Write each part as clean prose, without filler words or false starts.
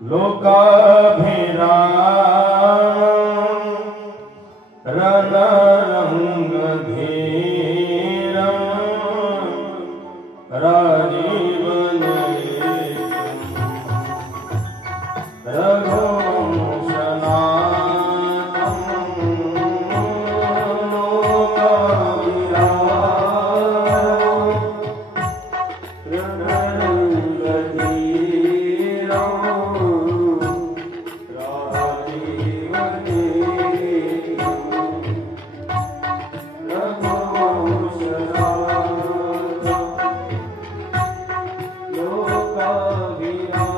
लोकाभिराम रणरङ्गधीरं राजीवनेत्रं रघुवंशनाथं रघुवंशनाथं लोकाभिरामं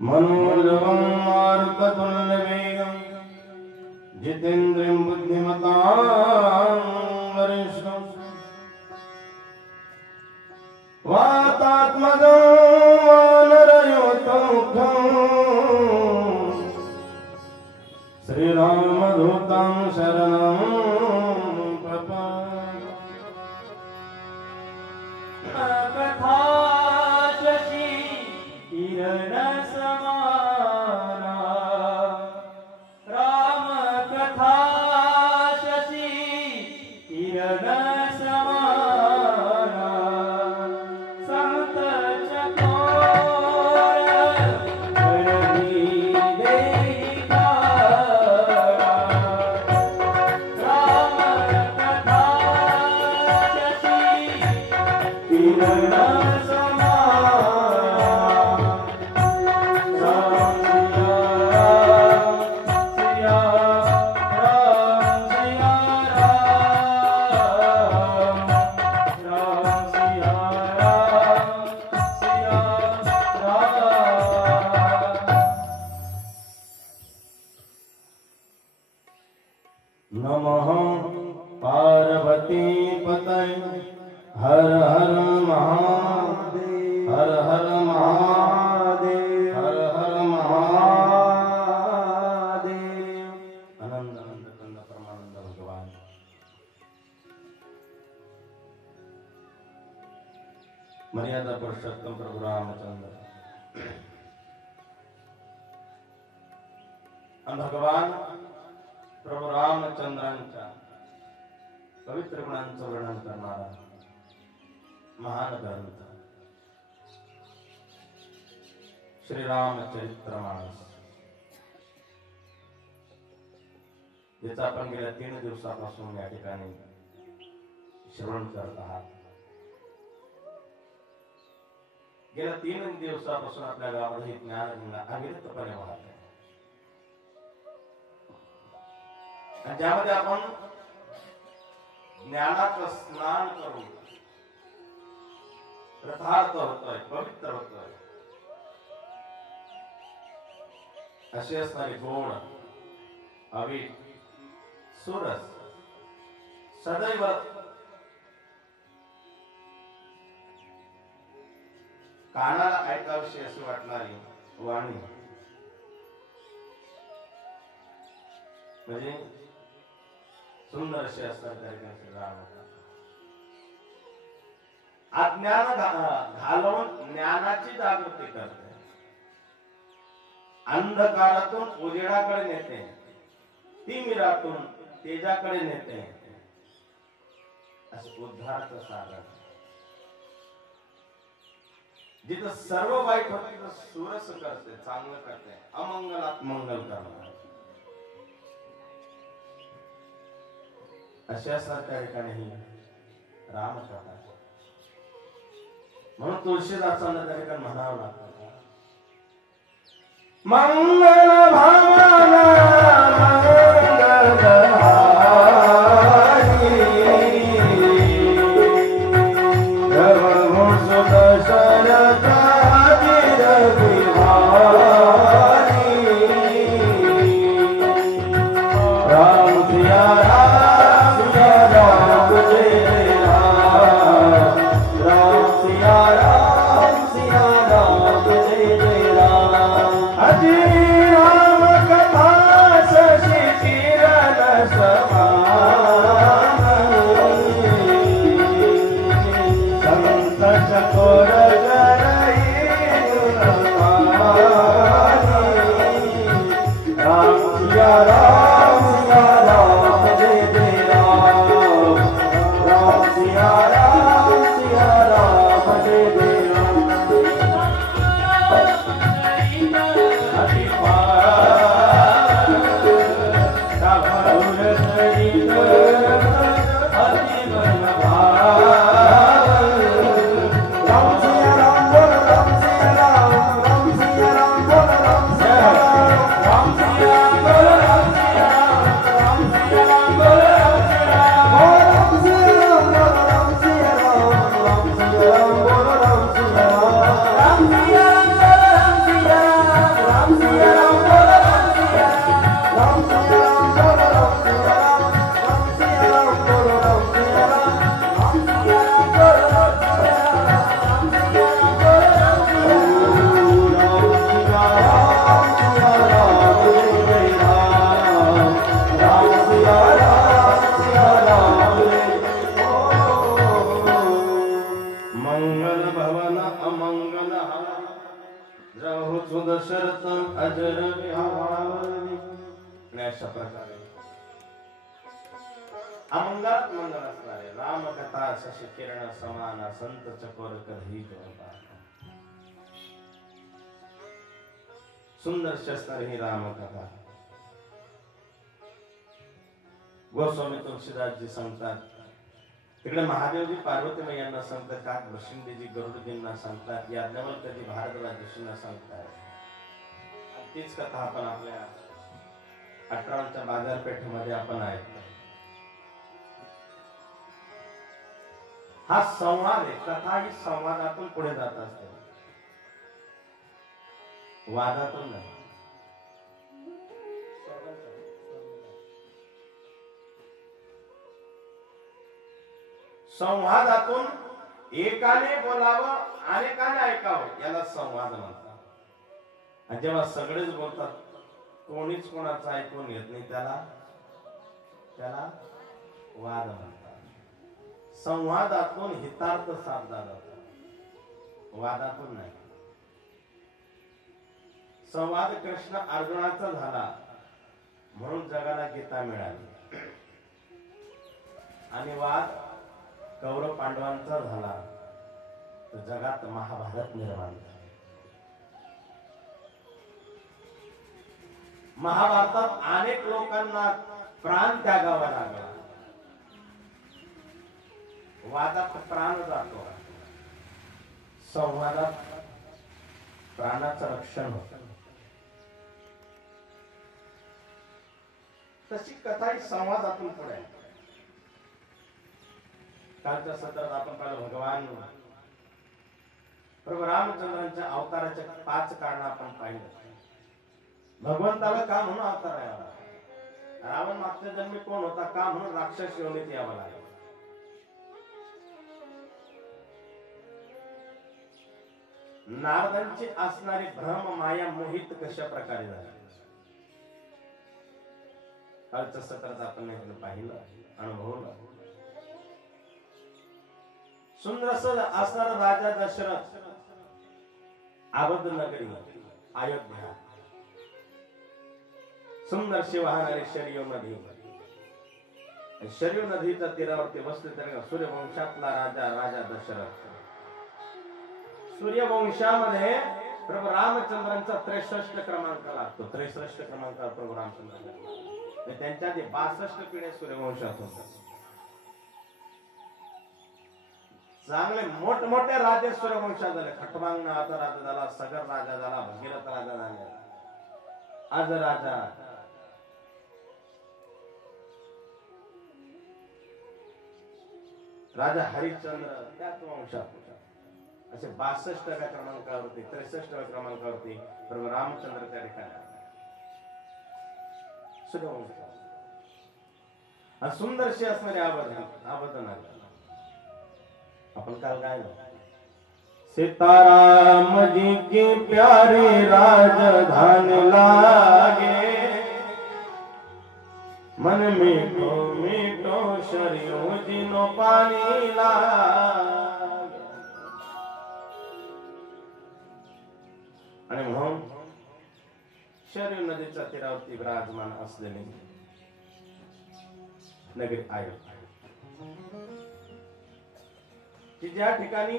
मनोजवं मारुततुल्यवेगं जितेन्द्रियं बुद्धिमतां वरिष्ठं वातात्मजं वानरयूथं श्रीरामदूतं शरणं प्रपद्ये। कथा शशि किरण समाना राम कथा शशि किरण समाना संत चकोर करणी देखा भगवान प्रभू रामचंद्रांच्या पवित्र गुणांचं वर्णन करणारा महान ग्रंथ श्रीरामचरित्रमानस, याचा आपण गेल्या 3 दिवसापासून या ठिकाणी श्रवण करत आहात. गेल्या 3 दिवसापासून आपल्या गावामध्ये ज्ञानगंगा अविरतपणे वाहत आहे आणि ज्यामध्ये आपण ज्ञानाचं स्नान करून कृतार्थ होतोय, पवित्र होतोय. अशी असणारी गोड, अवीट, सुरस, सदैव कानाला ऐकावीशी अशी वाटणारी वाणी म्हणजे सुंदर अशी असणारी कार्यक्रम राम अज्ञान घालवून ज्ञानाची जागृती करते, अंधकारातून उजेडाकडे नेते, तिमिरातून तेजाकडे नेते. असं उद्धाराचं सागर, जिथं सर्व वाईट होते तिथं सुरस करते, चांगलं करते, अमंगलात मंगल करणार. अशा सारख्या ठिकाणी ही रामकथा. म्हणून तुळशीदासांना त्या ठिकाणी म्हणावं लागतं, मंगल भावना अमंगलात मंगल असणारे रामकथा शशी किरण समान संत चकोर कधी सुंदर असणारी ही रामकथा. गोस्वामी तुलसीदासजी सांगतात, तिकडे महादेवजी पार्वती मैयांना सांगतात, काक वशिंडीजी गरुडजींना सांगतात, याज्ञवल्क्यजी भारद्वाज ऋषींना सांगतात. तीच कथा आपण आपल्या 18च्या बाजारपेठेमध्ये आपण ऐकतो. हा संवाद आहे. कथा ही संवादातून पुढे जात असते, वादातून नाही. संवादातून एकाने बोलावं, अनेकाने ऐकावं, याला संवाद म्हणतात. आणि जेव्हा सगळेच बोलतात, कोणीच कोणाचं ऐकून घेत नाही, त्याला वाद म्हणतात. संवादातून हितार्थ साधला जातो, वादातून नाही. संवाद कृष्ण अर्जुनाचा झाला, म्हणून जगाला गीता मिळाली आणि वाद कौरव पांडवांचा झाला तर जगात महाभारत निर्माण झाले. महाभारतात अनेक लोकांना प्राण त्यागावा लागला. वादात प्राण जातो, संवादात प्राणाचं रक्षण होत. तशी कथा ही संवादातून पुढे आहे. कालच्या सत्रात आपण पाहिलं भगवान प्रभू रामचंद्रांच्या अवताराच्या 5 कारण आपण पाहिलं. भगवंताला का म्हणून अवतार यावा लागला? रावण मागच्या जन्मी कोण होता? का म्हणून राक्षस योनीत यावा लागला? नारदांची असणारी भ्रम माया मोहित कशा प्रकारे झाली? कालच्या सत्रात आपण पाहिलं, अनुभवलं. सुंदर असणारा राजा दशरथ अवध नगरी अयोध्या सुंदरशी वाहणारी शरयू नदी. शरयू नदीच्या तीरावरती बसले तर सूर्यवंशातला राजा दशरथ. सूर्यवंशामध्ये प्रभू रामचंद्रांचा 63 क्रमांक लागतो. 63 क्रमांकावर प्रभू रामचंद्र, त्यांच्या आधी 62 पिढ्या सूर्यवंशात होतात. चांगले मोठमोठे राजे सूर्यवंशात झाले. खटवांग नावाचा राजा झाला, सगर राजा झाला, भगीरथ राजा झाले, आज राजा, राजा हरिश्चंद्र त्याच वंशात होता. असे 62व्या क्रमांकावरती 63व्या क्रमांकावरती प्रभू रामचंद्र त्या ठिकाणी सूर्यवंश. सुंदरशी असणारे आवर्धन आपण काल काय सीताराम जी की प्यारी राजधानी लागे, मन मीठो मीठो शरयू जी नो पानी लागे. आणि म्हणून शरयू नदीच्या तीरावरती विराजमान असलेले नगरी अयोध्या, की ज्या ठिकाणी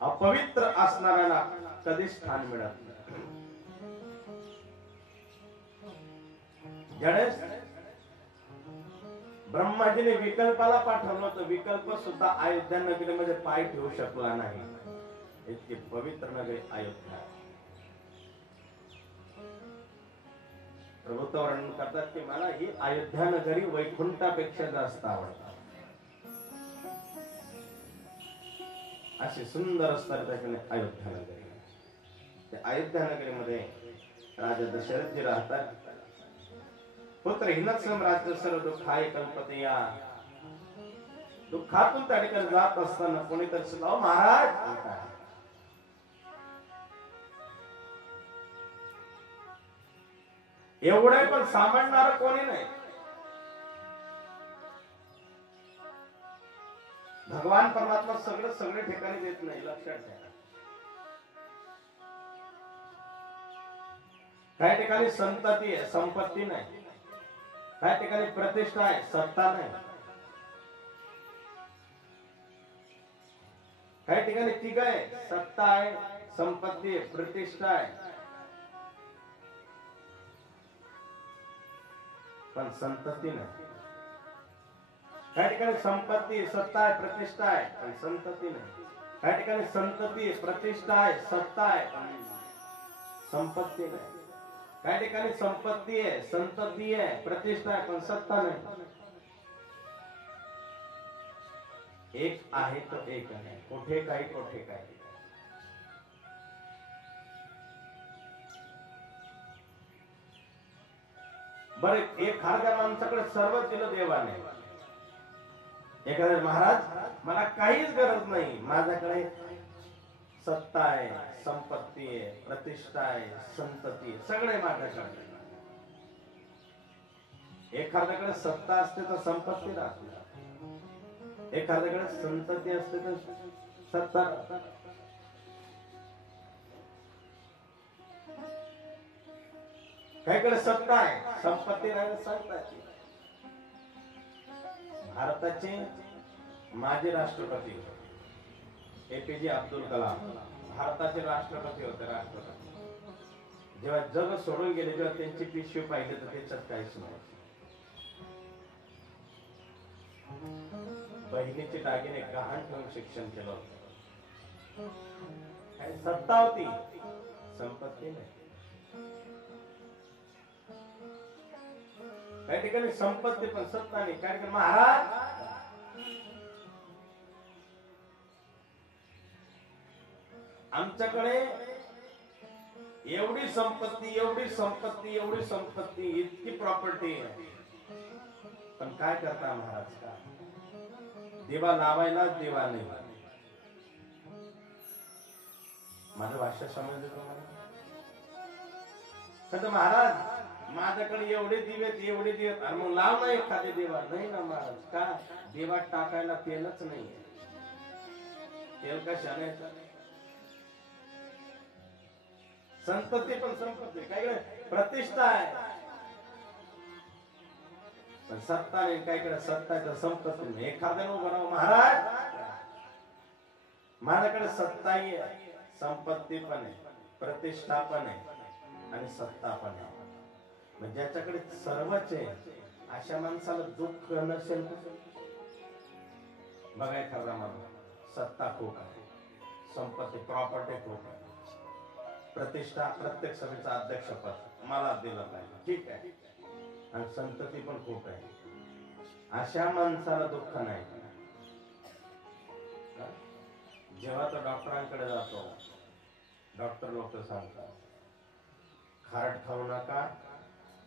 अपवित्र असणाऱ्याला कधीच स्थान मिळत नाही. ज्यावेळेस ब्रह्माजीने विकल्पाला पाठवलं होतं, विकल्प सुद्धा अयोध्या नगरीमध्ये पाय ठेवू शकला नाही. इतकी पवित्र नगरी अयोध्या. प्रभू तो वर्णन करतात की मला ही अयोध्या नगरी वैकुंठापेक्षा जास्त आवडतात. अशी सुंदर असतात अयोध्या नगरी. त्या अयोध्या नगरीमध्ये राजा दशरथजी राहतात. पुत्रहीनच सम्राज्य सर्व दुःखाय कल्पतया. दुःखातून त्या ठिकाणी जात असताना कोणीतरी सुद्धा महाराज एवढे पण सामाडणार कोणी नाही. भगवान परमात्मा सगळे ठिकाणी देत नाही, लक्षात ठेवा. काही ठिकाणी संतती आहे, संपत्ती नाही. काही ठिकाणी प्रतिष्ठा आहे, सत्ता नाही. काही ठिकाणी तिघ आहे, सत्ता आहे, संपत्ती आहे, प्रतिष्ठा आहे, पण संतती नाही. काही ठिकाणी संपत्ती, सत्ता आहे, प्रतिष्ठा आहे, पण संतती नाही. काही ठिकाणी संतती, प्रतिष्ठा आहे, सत्ता आहे, पण संपत्ती नाही. काही ठिकाणी संपत्ती आहे, संतती आहे, प्रतिष्ठा आहे, पण सत्ता नाही. एक आहे तो एक आहे, कोठे काही कोठे काही. बरे एखाद्या माणसाकडे सर्व दिलं देवाने. एखाद्या महाराज मला काहीच गरज नाही, माझ्याकडे सत्ता आहे, संपत्ती आहे, प्रतिष्ठा आहे, संतती आहे, सगळे माझ्याकडे. एखाद्याकडे सत्ता असते तर संपत्ती राहते, एखाद्याकडे संतती असते तर सत्ता. काहीकडे सत्ता आहे, संपत्ती नाही, सत्ता आहे. भारताचे माजी राष्ट्रपती APJ अब्दुल कलाम भारताचे राष्ट्रपती होते. राष्ट्रपती जेव्हा जग सोडून गेले, जेव्हा त्यांची पिशवी पाहिली तर त्याच्यात काहीच नाही. बहिणीचे दागिने गहाण ठेवून शिक्षण केलं होतं. काही सत्ता होती, संपत्ती नाही. काही ठिकाणी संपत्ती पण सत्ता नाही. काही ठिकाणी महाराज आमच्याकडे एवढी संपत्ती, एवढी संपत्ती, एवढी संपत्ती, इतकी प्रॉपर्टी आहे, पण काय करता महाराज? का देवा लावायला देवा नाही. माझं भाषा समजलं तुम्हाला? महाराज माझ्याकडे एवढे दिवेत, एवढे दिवेत, आणि मग लाव नाही एखादे देवा. नाही ना महाराज, का देवात टाकायला तेलच नाही. तेल कशाने? संपत्ती पण संपत्ती, काही प्रतिष्ठा आहे पण सत्ता नाही. काहीकडे सत्ता आहे तर संपत्ती नाही. एखाद्यानं उभं राहावं, महाराज माझ्याकडे सत्ताही आहे, संपत्ती पण आहे, प्रतिष्ठा पण आहे आणि सत्ता पण आहे. म्हणजे ज्याच्याकडे सर्वच आहे अशा माणसाला दुःख नसेल. बघा एखादा माणूस सत्ता खूप आहे, संपत्ती प्रॉपर्टी खूप आहे, प्रतिष्ठा प्रत्येक सभेचा अध्यक्षपद मला दिलं पाहिजे, ठीक आहे, आणि संतती पण खूप आहे, अशा माणसाला दुःख नाही. जेव्हा तो डॉक्टरांकडे जातो, डॉक्टर लोक सांगतात खारट खाऊ नका,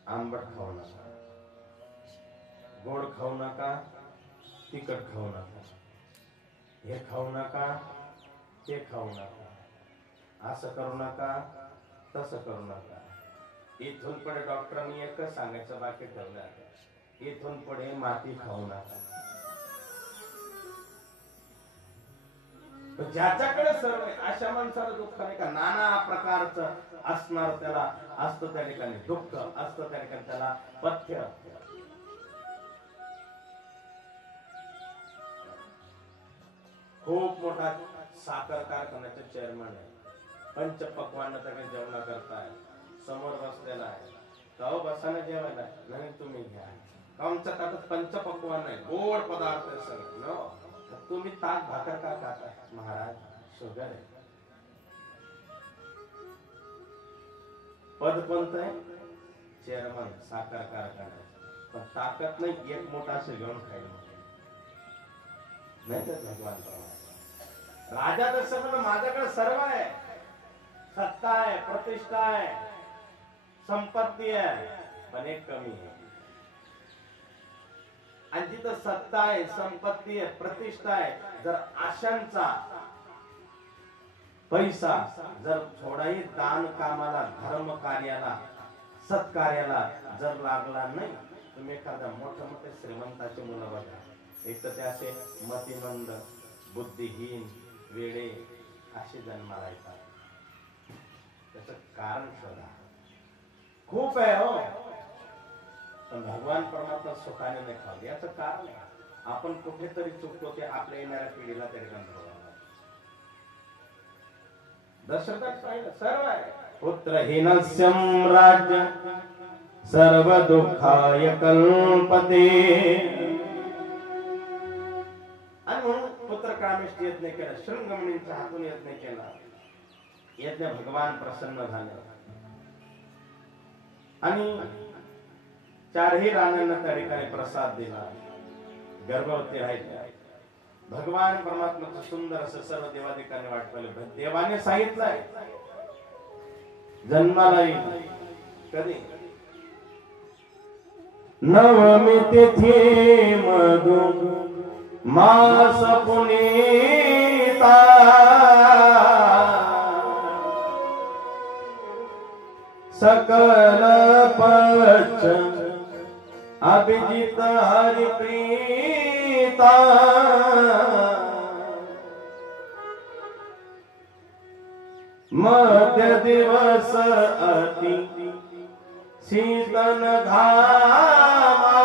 आंबट खाऊ नका, गोड खाऊ नका, तिखट खाऊ नका, हे खाऊ नका, ते खाऊ नका, असं करू नका, तसं करू नका. इथून पुढे डॉक्टरांनी एकच सांगायचं, बाकी ठरलं, इथून पुढे माती खाऊ नका. ज्याच्याकडे सर्व आहे अशा माणसाला दुःख नाही का? नाना प्रकारचं असणार त्याला असतं, त्या ठिकाणी दुःख असतं, त्या ठिकाणी त्याला पथ्य. खूप मोठा साखर कारखान्याचा चेअरमन आहे, पंचपक्वान्न त्याकडे जेवण करताय, समोर बसलेला आहे, तो बसाने जेवायला नाही, तुम्ही घ्या. आमच्या ताटात पंचपक्वान्न आहे, गोड पदार्थ आहे सगळं. तुम्ही ताक भाकर का खाता? महाराज शुगर आहे. पद कोणतं आहे? चेअरमन साखर कारखान्याचं. पण ताकद नाही, एक मोठा असे घेऊन खाईल नाही तर भगवान राजा दर्शन. माझ्याकडे सर्व आहे, सत्ता आहे, प्रतिष्ठा आहे, संपत्ती आहे, पण एक कमी आहे. आणि जिथं सत्ता आहे, संपत्ती आहे, प्रतिष्ठा आहे, जर आशांचा पैसा जर थोडाही दान कामाला, धर्म कार्याला, सत्कार्याला जर लागला नाही, तुम्ही एखाद्या मोठ्या मोठ्या श्रीमंताचे मुलं बघा, एक तर ते असे मतिमंद, बुद्धिहीन, वेडे असे जन्माला येतात. त्याचं कारण शोधा. खूप आहे हो, पण भगवान परमात्मा सुखाने नाही खावले. याचं कारण आपण कुठेतरी चुकतो, ते आपल्या येणाऱ्या पिढीला तरी दशरथात पाहिलं सर्व आहे. पुत्रहीनस्यं राज्य सर्व दुःखाय कल्पते. आणि म्हणून पुत्र कामेष्टी यज्ञ केला, शृंगमुनींच्या हातून यज्ञ केला. यज्ञ भगवान प्रसन्न झाले आणि चारही राण्यांना त्या ठिकाणी प्रसाद दिला. गर्भवती राहिल्या. भगवान परमात्म्याचं सुंदर असं सर्व देवादिकांनी वाटवलं. देवाने सांगितलंय जन्माला येईल कधी? नवमी तिथी मधु मास पुनीता. सकल पक्ष अभिजित हरिप्रीता. मध्य दिवस अति शीतन घामा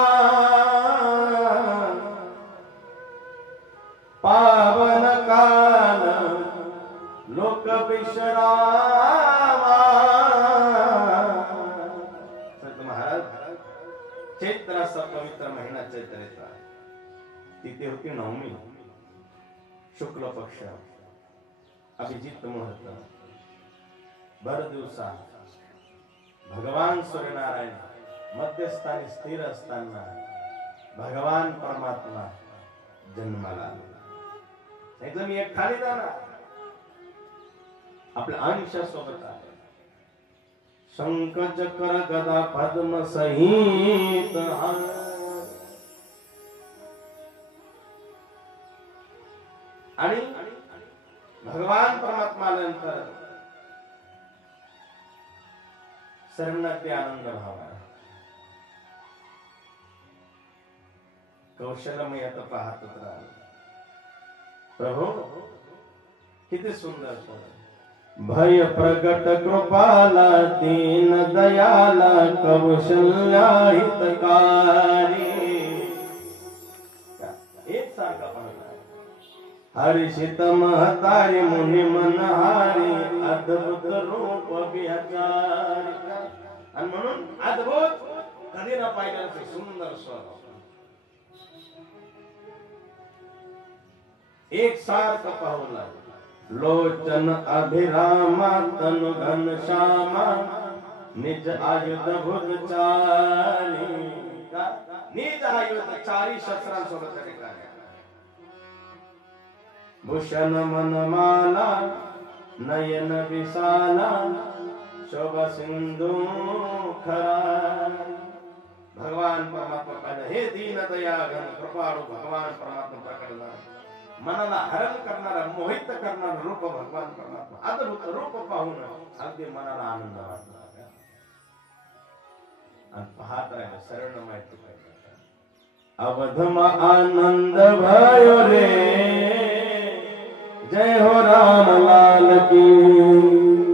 पावन काल लोक विश्रामा। संत महाराज चैत्र असा पवित्र महिना चैत्रेचा तिथे होती नवमी शुक्ल पक्ष अभिजित मुहूर्त भर दिवसा भगवान सूर्यनारायण मध्यस्थानी स्थिर असताना भगवान परमात्मा जन्माला आला। एकदम एक खाली जाणार आपल्या अंशासोबत आले। शंख चक्र गदा पद्म सहित आणि भगवान परमात्मा आल्यानंतर शरणार्थी आनंद भावा कौशल्यमय आता पाहतच राहिलो। प्रभू किती सुंदर भय प्रगट कृपाला दीन दयाला कौशल्या हितकारी एक सारखा पाहिला। हर्षित महतारी मुनि मनहारी अद्भुत रूप विहकारी आणि म्हणून अद्भुत कधी न पाहिल्याचं सुंदर स्वरूप एक सारखं पाहू लागला। लोचन अभिरामा तनु घनश्यामा निज आयुध भुजचारी निज आयुध चारी शस्त्रांसोबत ठिकाणी भूषण मनमाला नयन विशाला शोभा सिंधू खरा। भगवान परमात्मा पाहिजे हे दीन दया घन कृपाळू भगवान परमात्मा प्रकट झाला। मनाला हरण करणारा मोहित करणारा रूप भगवान परमात्मा अद्भुत रूप पाहून अगदी मनाला आनंद वाटला आणि पाहत राहिला शरण माहिती अवधमा आनंद भयो रे जय हो राम लाल की।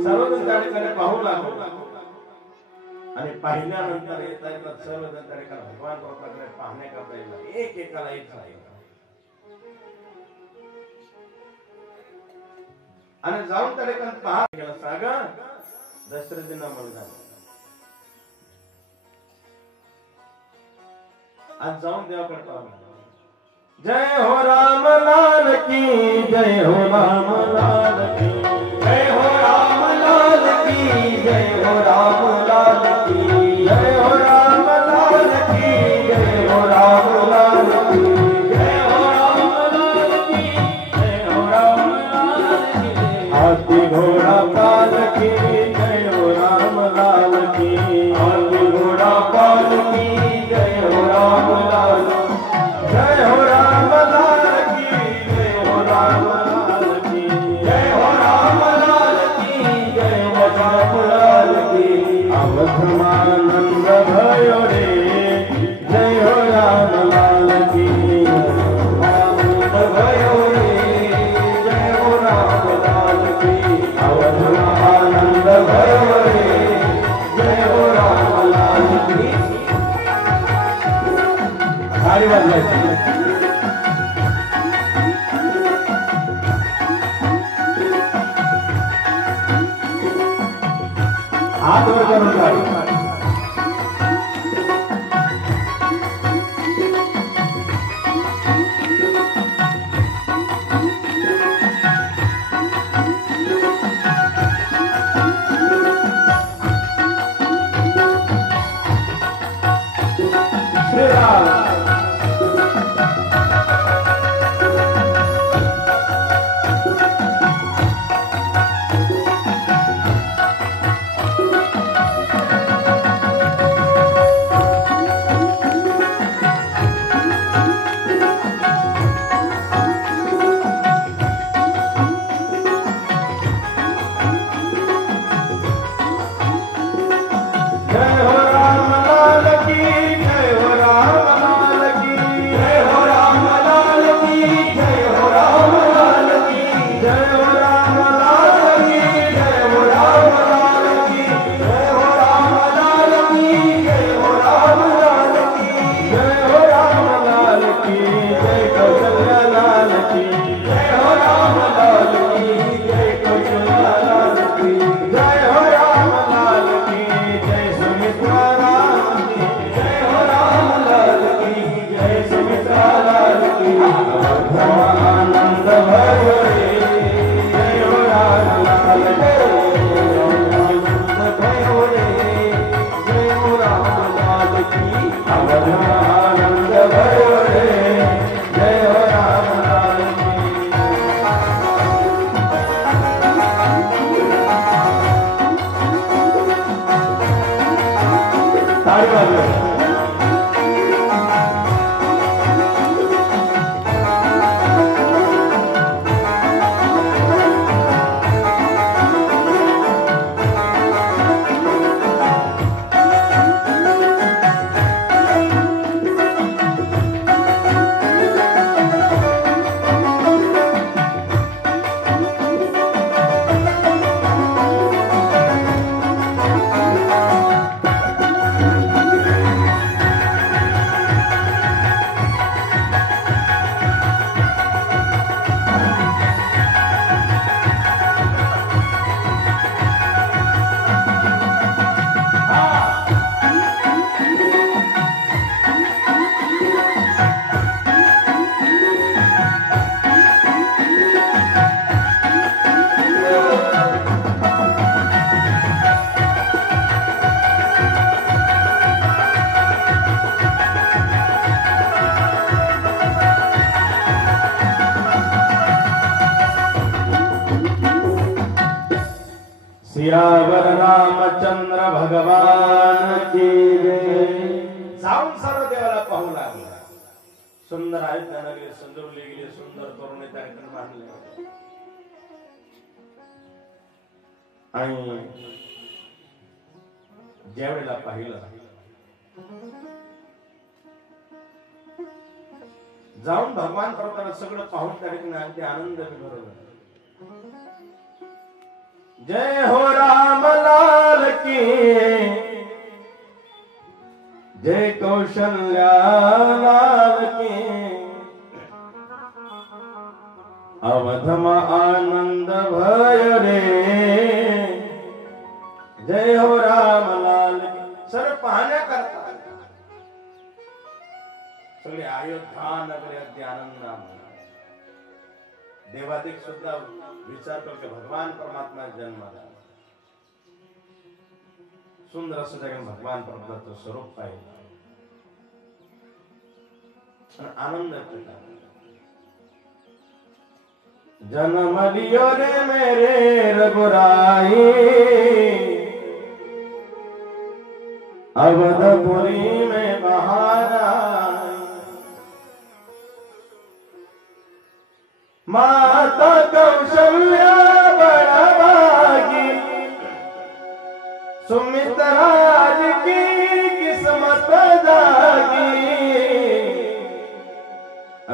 सर्वजण त्या ठिकाणी पाहू लागलो आणि पाहिल्यानंतर येता येतात सर्वजण त्या ठिकाणी भगवान परमात्म्याकडे पाहण्याकरता येतात। एक एकाला एक झाले आणि जाऊन त्या ठिकाणी पाहत गेला सागर दशरथींना मुलगा आज जाऊन देवाकडे पाहू जय हो राम लाल की जय हो राम लाल की जय हो राम लाल की जय हो राम लाल की जय हो राम लाल की जय हो राम लाल की जय हो राम लाल की जय हो राम लाल की हाथी घोड़ा पाल की जय हो राम लाल की हाथी घोड़ा पाल की जय हो राम लाल जय हो राम लाल की जय हो राम लाल की जय हो राम लाल की जय हो राम लाल की। अवधमानंद भयो रे जय हो राम लाल की आनंद भयो रे जय हो राम लाल की अवधमानंद भयो रे जय हो राम लाल की। ताली वाजवायची हाथ वर करून काढू श्रीराम जय हो राम लाल की जय हो राम भारी वाजवा. सियावर रामचंद्र भगवान की जय. जाऊन सर्व देवाला पाहू लागला. सुंदर आहेत नगरी संजवली गेली. सुंदर तरुणी कार्यक्रम मानले आणि ज्यावेळेला पाहिलं जाऊन भगवान प्रभूला सगळं पाहून त्या ठिकाणी अगदी आनंद भरला. जय हो राम लाल की जय कौशल्या लाल की अवधमा आनंद भय रे. जय हो राम लाल की. सर्व पाहण्याकरता सगळे अयोध्या नगरी अगदी आनंद. देवादिक सुद्धा विचार करके भगवान परमात्मा जन्माला. सुंदर असं जगन भगवान परमात्माचं स्वरूप पाहिलं आनंद केला. जन्म लियो रे मेरे रघुराई अवधपुरी में बहारा. माता कौशल्या बड़भागी सुमित्राज की किस्मत जागी.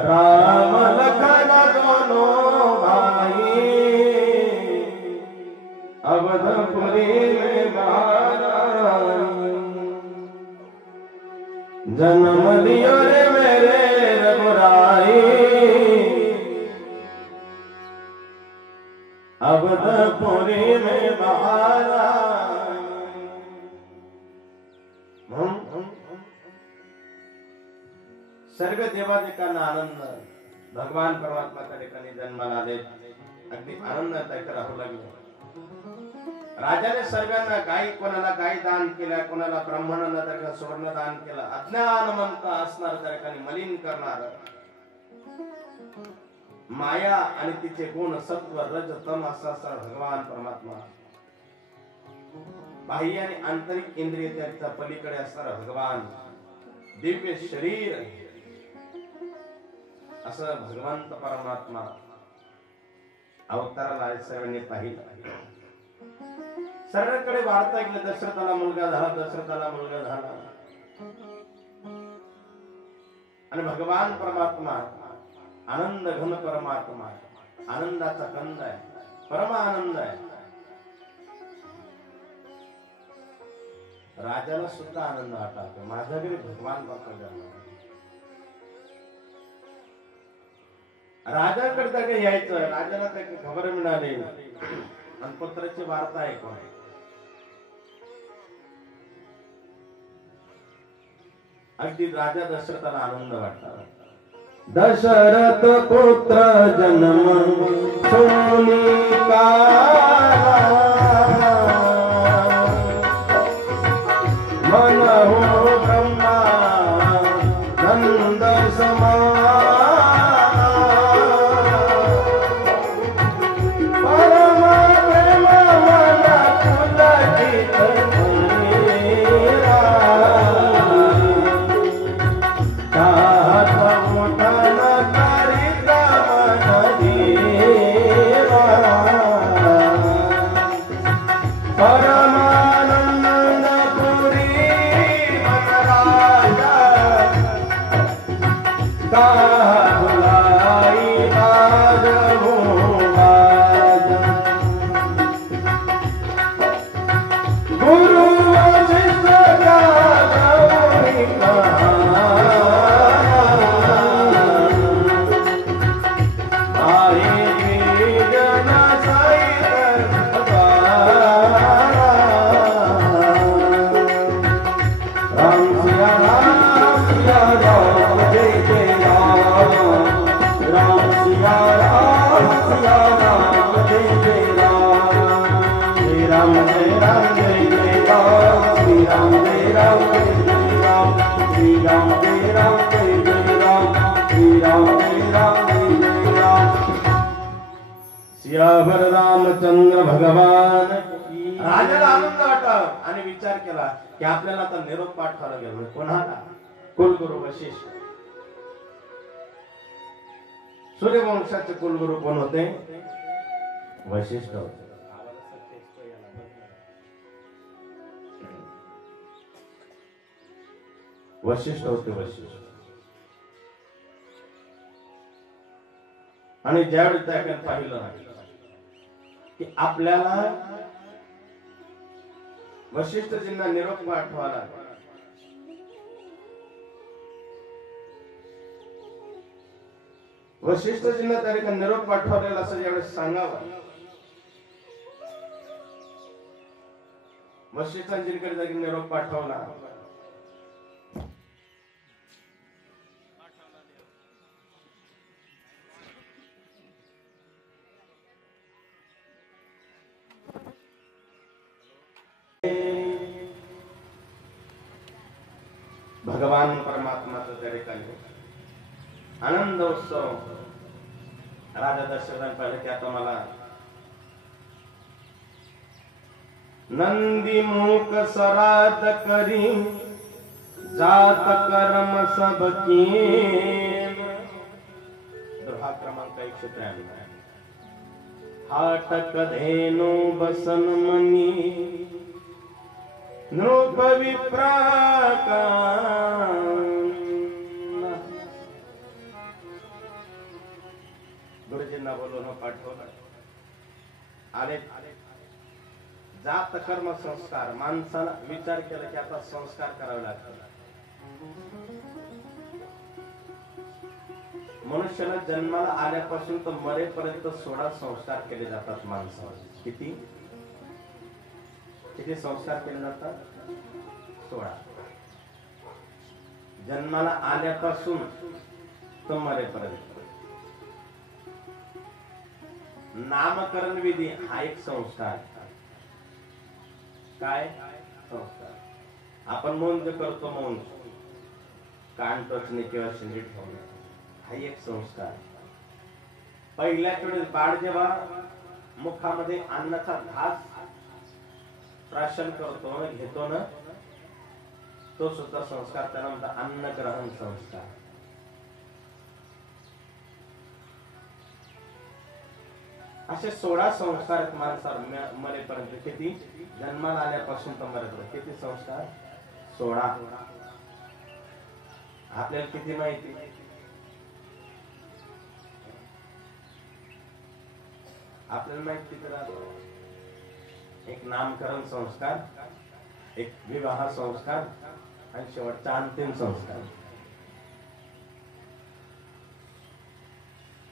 राम लखन दोनों भाई अवधपुरी में बहारा. जन्म लियो रे मेरे रघुराई अवधपुरी में बहारा. सर्व देवादिकांना आनंद. भगवान परमात्मा त्या ठिकाणी जन्माला आले. अगदी आनंदात राहू लागले. राजाने सर्वांना गायी कोणाला गायी दान केल्या कोणाला ब्राह्मणाला त्या ठिकाणी सुवर्ण दान केलं. अज्ञानमंत असणार त्या ठिकाणी मलिन करणार माया आणि तिचे गुण सत्व रज तम असा भगवान परमात्मा. बाह्य आणि आंतरिक इंद्रिय त्याच्या पलीकडे असणारा भगवान. दिव्य शरीर असं भगवंत परमात्मा अवताराला सर्वांनी पाहिलं. सर्वांकडे वार्ता ऐकलं. दशरथाला मुलगा झाला. दशरथाला मुलगा झाला. आणि भगवान परमात्मा आनंद घन परमात्मा आनंदाचा कंद आहे. परम आनंद आहे. राजाला सुद्धा आनंद वाटतो. माझ्या घरी भगवान बाप्पा. राजाकडे काही यायचं. राजाला काही खबर मिळाली आणि पुत्राची वार्ता ऐकून अगदी राजा दशरथाला आनंद वाटला. दशरथ पुत्र जन्म सोनी का मन हो ब्रह्मा नंद समा. परम प्रेम मन पुलकित का भुलाई बाज हो बाज गुरु वशिष्ठ का गौरी आए जन सहित राम सिया राम जय जय राम राम सिया राम जय जय राम श्री राम जय जय राम श्री राम जय जय राम श्री राम जय जय राम श्री राम जय जय राम सियावर रामचंद्र भगवान राजाला आनंद वाटला आणि विचार केला की आपल्याला आता निरोप पाठवायला गेलो कोणाला कुलगुरु वशिष्ठ सूर्यवंशाचे कुलगुरु कोण होते वशिष्ठ होते वशिष्ठ होते वशिष्ठ आणि ज्यावेळी त्याकडे पाहिलं की आपल्याला वशिष्ठजींना निरोप पाठवायला वशिष्ठजींना त्या ठिकाणी निरोप पाठवलेला असं ज्यावेळेस सांगावं वशिष्ठांजीकडे जागी निरोप पाठवला भगवान परमात्माचा त्या ठिकाणी आनंद उत्सव राजा दशरथाने पाहिलं की आता मला नंदी मुख सराद करी जात कर्म सब कीन दोहा क्रमांक 193 हाटक धेनु बसन मनी नृप गुरुजींना बोलवून पाठवलं आले जात कर्म संस्कार माणसाला विचार केला की आता संस्कार करावे लागतात मनुष्याला जन्माला आल्यापासून तर मरेपर्यंत 16 संस्कार केले जातात माणसावर किती संस्कार केले जातात 16 जन्माला आल्यापासून तर मरेपर्यंत नामकरण विधी हा एक संस्कार काय संस्कार आपण मौन करतो मौन कान टोचणे किंवा शिंदी ठेवणे हा एक संस्कार पहिल्या वेळेस बाळ जेव्हा मुखामध्ये अन्नाचा घास प्राशन करतो घेतो ना तो सुद्धा संस्कार त्याला म्हणतात अन्न ग्रहण संस्कार असे 16 संस्कार माणसावर मरेपर्यंत किती जन्माला आल्यापासून तर मरेपर्यंत किती संस्कार 16 आपल्याला किती माहिती आपल्याला माहिती तर एक नामकरण संस्कार एक विवाह संस्कार आणि शेवटचा अंतिम संस्कार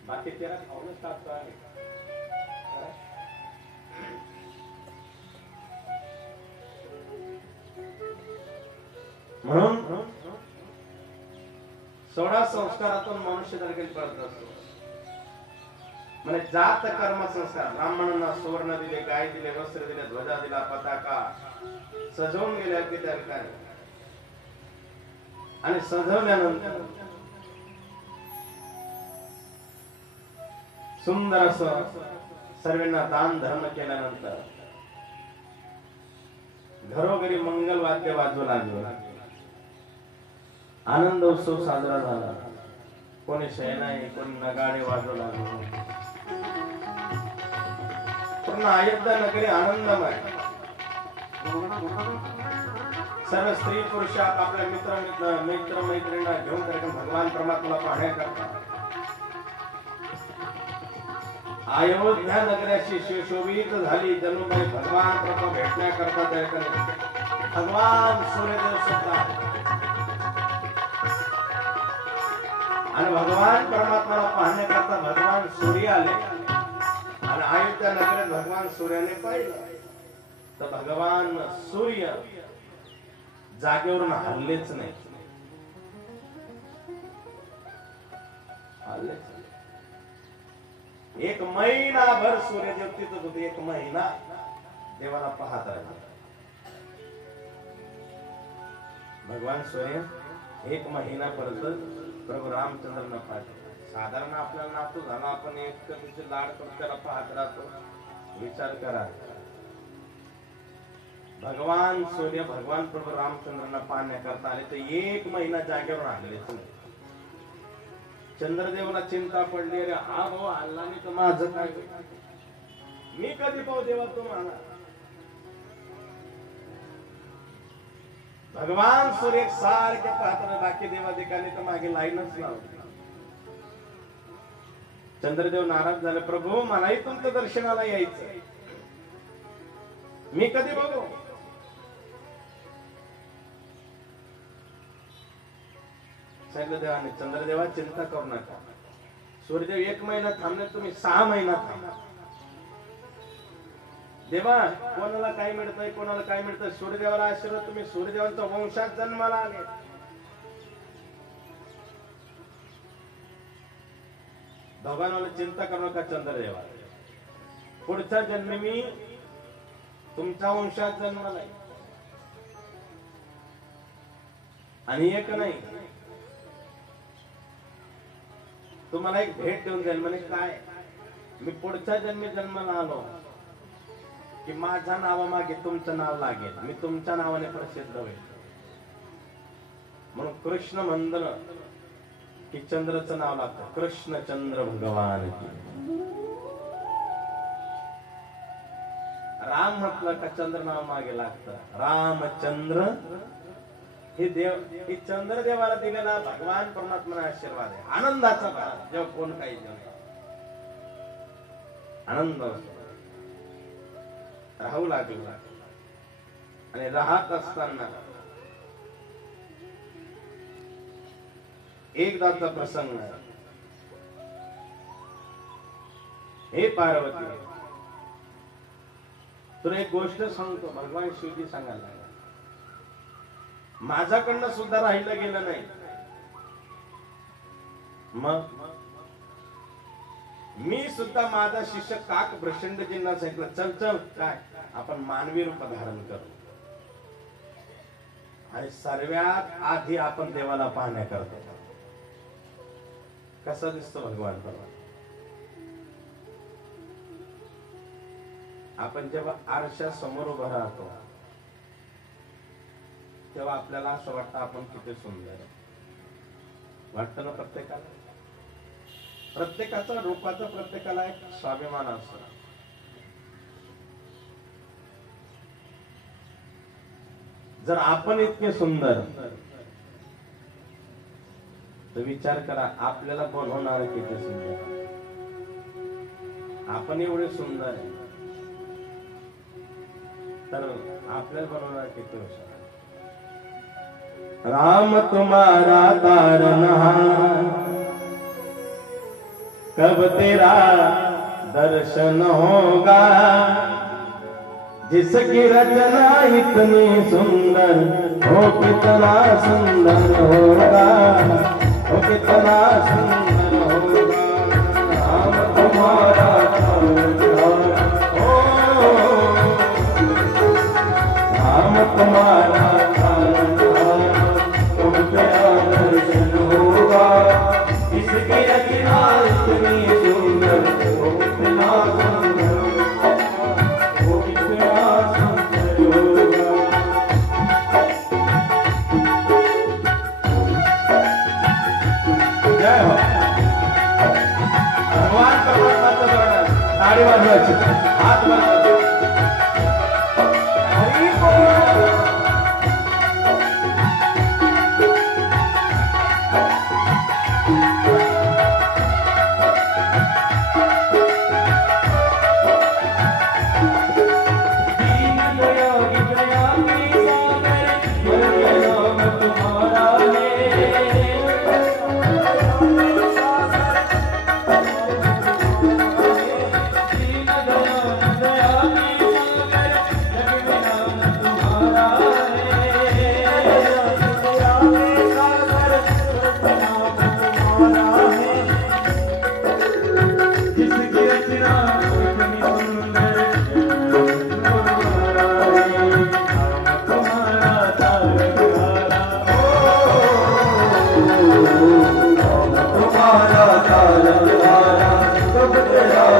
बाकी 13 खाऊनच टाकतो आहे म्हणून 16 संस्कारातून मनुष्य दर्गेल पडत असतो म्हणजे जात कर्म संस्कार ब्राह्मणांना सुवर्ण दिले गाय दिले वस्त्र दिले ध्वजा दिला पताका सजवून गेल्या की त्या ठिकाणी आणि सजवल्यानंतर सुंदर असं सर्वांना दान धर्म केल्यानंतर घरोघरी मंगल वाद्य वाजवू लागले आनंद उत्सव साजरा झाला कोणी शयनाई कोणी नगाडे वाजवू लागले पूर्ण अयोध्या नगरी आनंदमय सर्व स्त्री पुरुष आपल्या मित्र मैत्रिणींना घेऊन कार्यक्रम भगवान परमात्म्याला पाहण्याकरता अयोध्या नगराची सुशोभित झाली. जणूबाई भगवान प्रभू भेटण्याकरता त्या ठिकाणी भगवान सूर्यदेव सुद्धा आणि भगवान परमात्म्याला पाहण्याकरता भगवान सूर्य आले आणि अयोध्या नगरात भगवान सूर्याने पाहिलं तर भगवान सूर्य जागेवरून हल्लेच नाही. एक महिनाभर सूर्यदेव तिथं होते. एक महिना देवाला पाहत राहिले. भगवान सूर्य एक महिना परत प्रभू रामचंद्रांना पाहतो. साधारण आपल्याला नातू झाला आपण एक कधीचे लाड करून त्याला पाहत राहतो. विचार करा भगवान सूर्य भगवान प्रभू रामचंद्रांना पाहण्याकरता आले तर एक महिना जागेवर आलेच नाही. चंद्रदेवाला चिंता पडली अरे हा भाऊ हल्ला नाही तर माझं काय मी कधी पाहू देवा तुम्हाला. भगवान सूर्य सारखे पाहताना बाकी देवाधिकाने तर मागे लाईनच लावली. चंद्रदेव नाराज झाले प्रभू मलाही तुमच्या दर्शनाला यायचं मी कधी बघू. देवाने चंद्रदेवा चिंता करू नका. सूर्यदेव एक महिना थांबले तुम्ही 6 महिना थांबा. देवा कोणाला काय मिळतंय कोणाला काय मिळतंय. सूर्यदेवाला आशीर्वाद तुम्ही सूर्यदेवांच्या वंशात जन्माला आले. भगवानाला चिंता करू नका चंद्रदेवा पुढच्या जन्मी मी तुमच्या वंशात जन्माला आहे. आणि एक नाही तुम्हाला एक भेट देऊन जाईल. म्हणे काय मी पुढच्या जन्मी जन्माला आलो की माझ्या नावामागे तुमचं नाव लागेल. मी तुमच्या नावाने प्रसिद्ध होईल. म्हणून कृष्ण म्हणलं की चंद्रचं नाव लागतं. कृष्ण चंद्र भगवान. राम म्हटलं का चंद्र नाव मागे लागतं. रामचंद्र हे देव हे चंद्रदेवाला दिलेला भगवान परमात्मा आशीर्वाद आहे. आनंदाचा काळ जेव्हा कोण काही आनंद राहू लागला आणि राहत असताना एकदाचा प्रसंग हे पार्वती तुला एक गोष्ट सांगतो. भगवान शिवजी सांगायला माझ्याकडनं सुद्धा राहिलं गेलं नाही. मग मी सुद्धा माझा शिष्य काक प्रचंडजींना सांगितलं चल चल काय आपण मानवी रूप धारण करू आणि सर्वात आधी आपण देवाला पाहण्या करतो. कसा दिसतो भगवान परवा. आपण जेव्हा आरशा समोर उभा राहतो तेव्हा आपल्याला असं वाटतं आपण किती सुंदर वाटतं ना. प्रत्येकाचा रूपाचा प्रत्येकाला एक स्वाभिमान असतो. जर आपण इतके सुंदर तर विचार करा आपल्याला बनवणार किती सुंदर. आपण एवढे सुंदर आहे तर आपल्याला बनवणार किती हुशार. राम तुम्हारा तारनहार कब तेरा दर्शन होगा. जिसकी रचना इतनी सुंदर हो कितना सुंदर होगा. हो कितना सुंदर होगा. राम तुम्हारा तारनहार हो राम तुम्हारा हात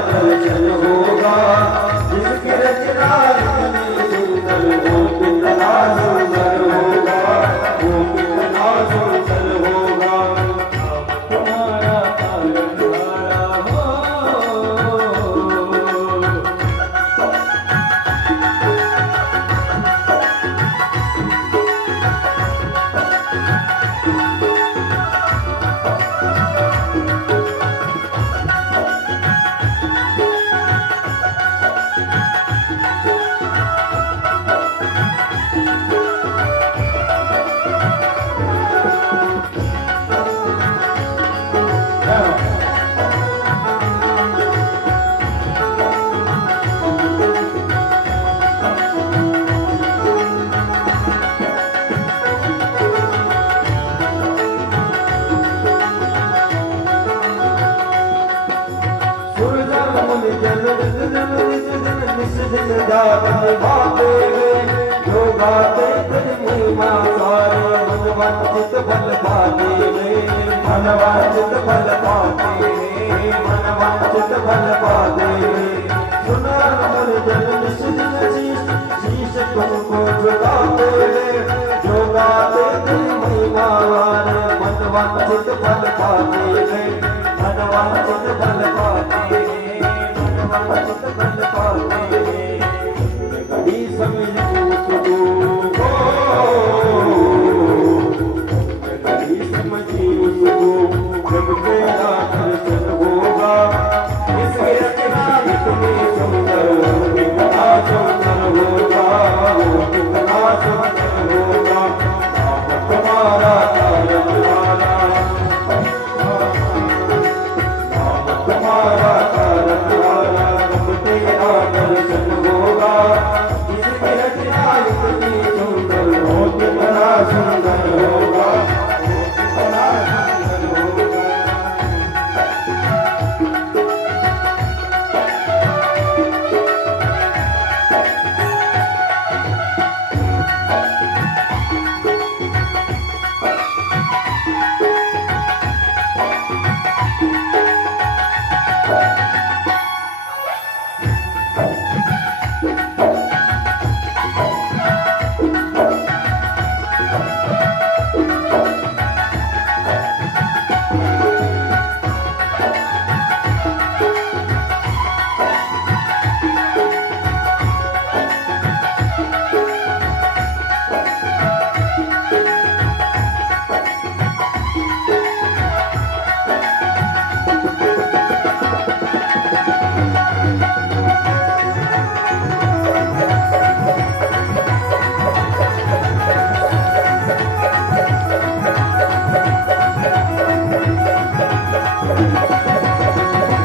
दर्शन होगा, जिसकी रचना इतनी सुंदर वो कितना सुंदर होगा, वो कितना सुंदर होगा। तुम्हारा तारनहारा हो, जो गाते महिमा सारे मनवांचित फल पाते, मनवांचित फल पाते, मनवांचित फल पाते। सुना मन जन शीश तुमको झुकाते, जो गाते महिमा सारे मनवांचित फल पाते, मनवांचित फल पाते, मनवांचित फल पाते। कभी समझ उसको, कभी समझी उसको, जब तेरा दर्शन होगा, इसकी रचना इतनी सुंदर, कितना सुंदर होगा, कितना सुंदर होगा। नाम तुम्हारा तारनहारा, नाम तुम्हारा तारनहारा, जब तेरा दर्शन होगा, इसकी रचना इतनी सुंदर, वो कितना सुंदर होगा, वो कितना सुंदर होगा।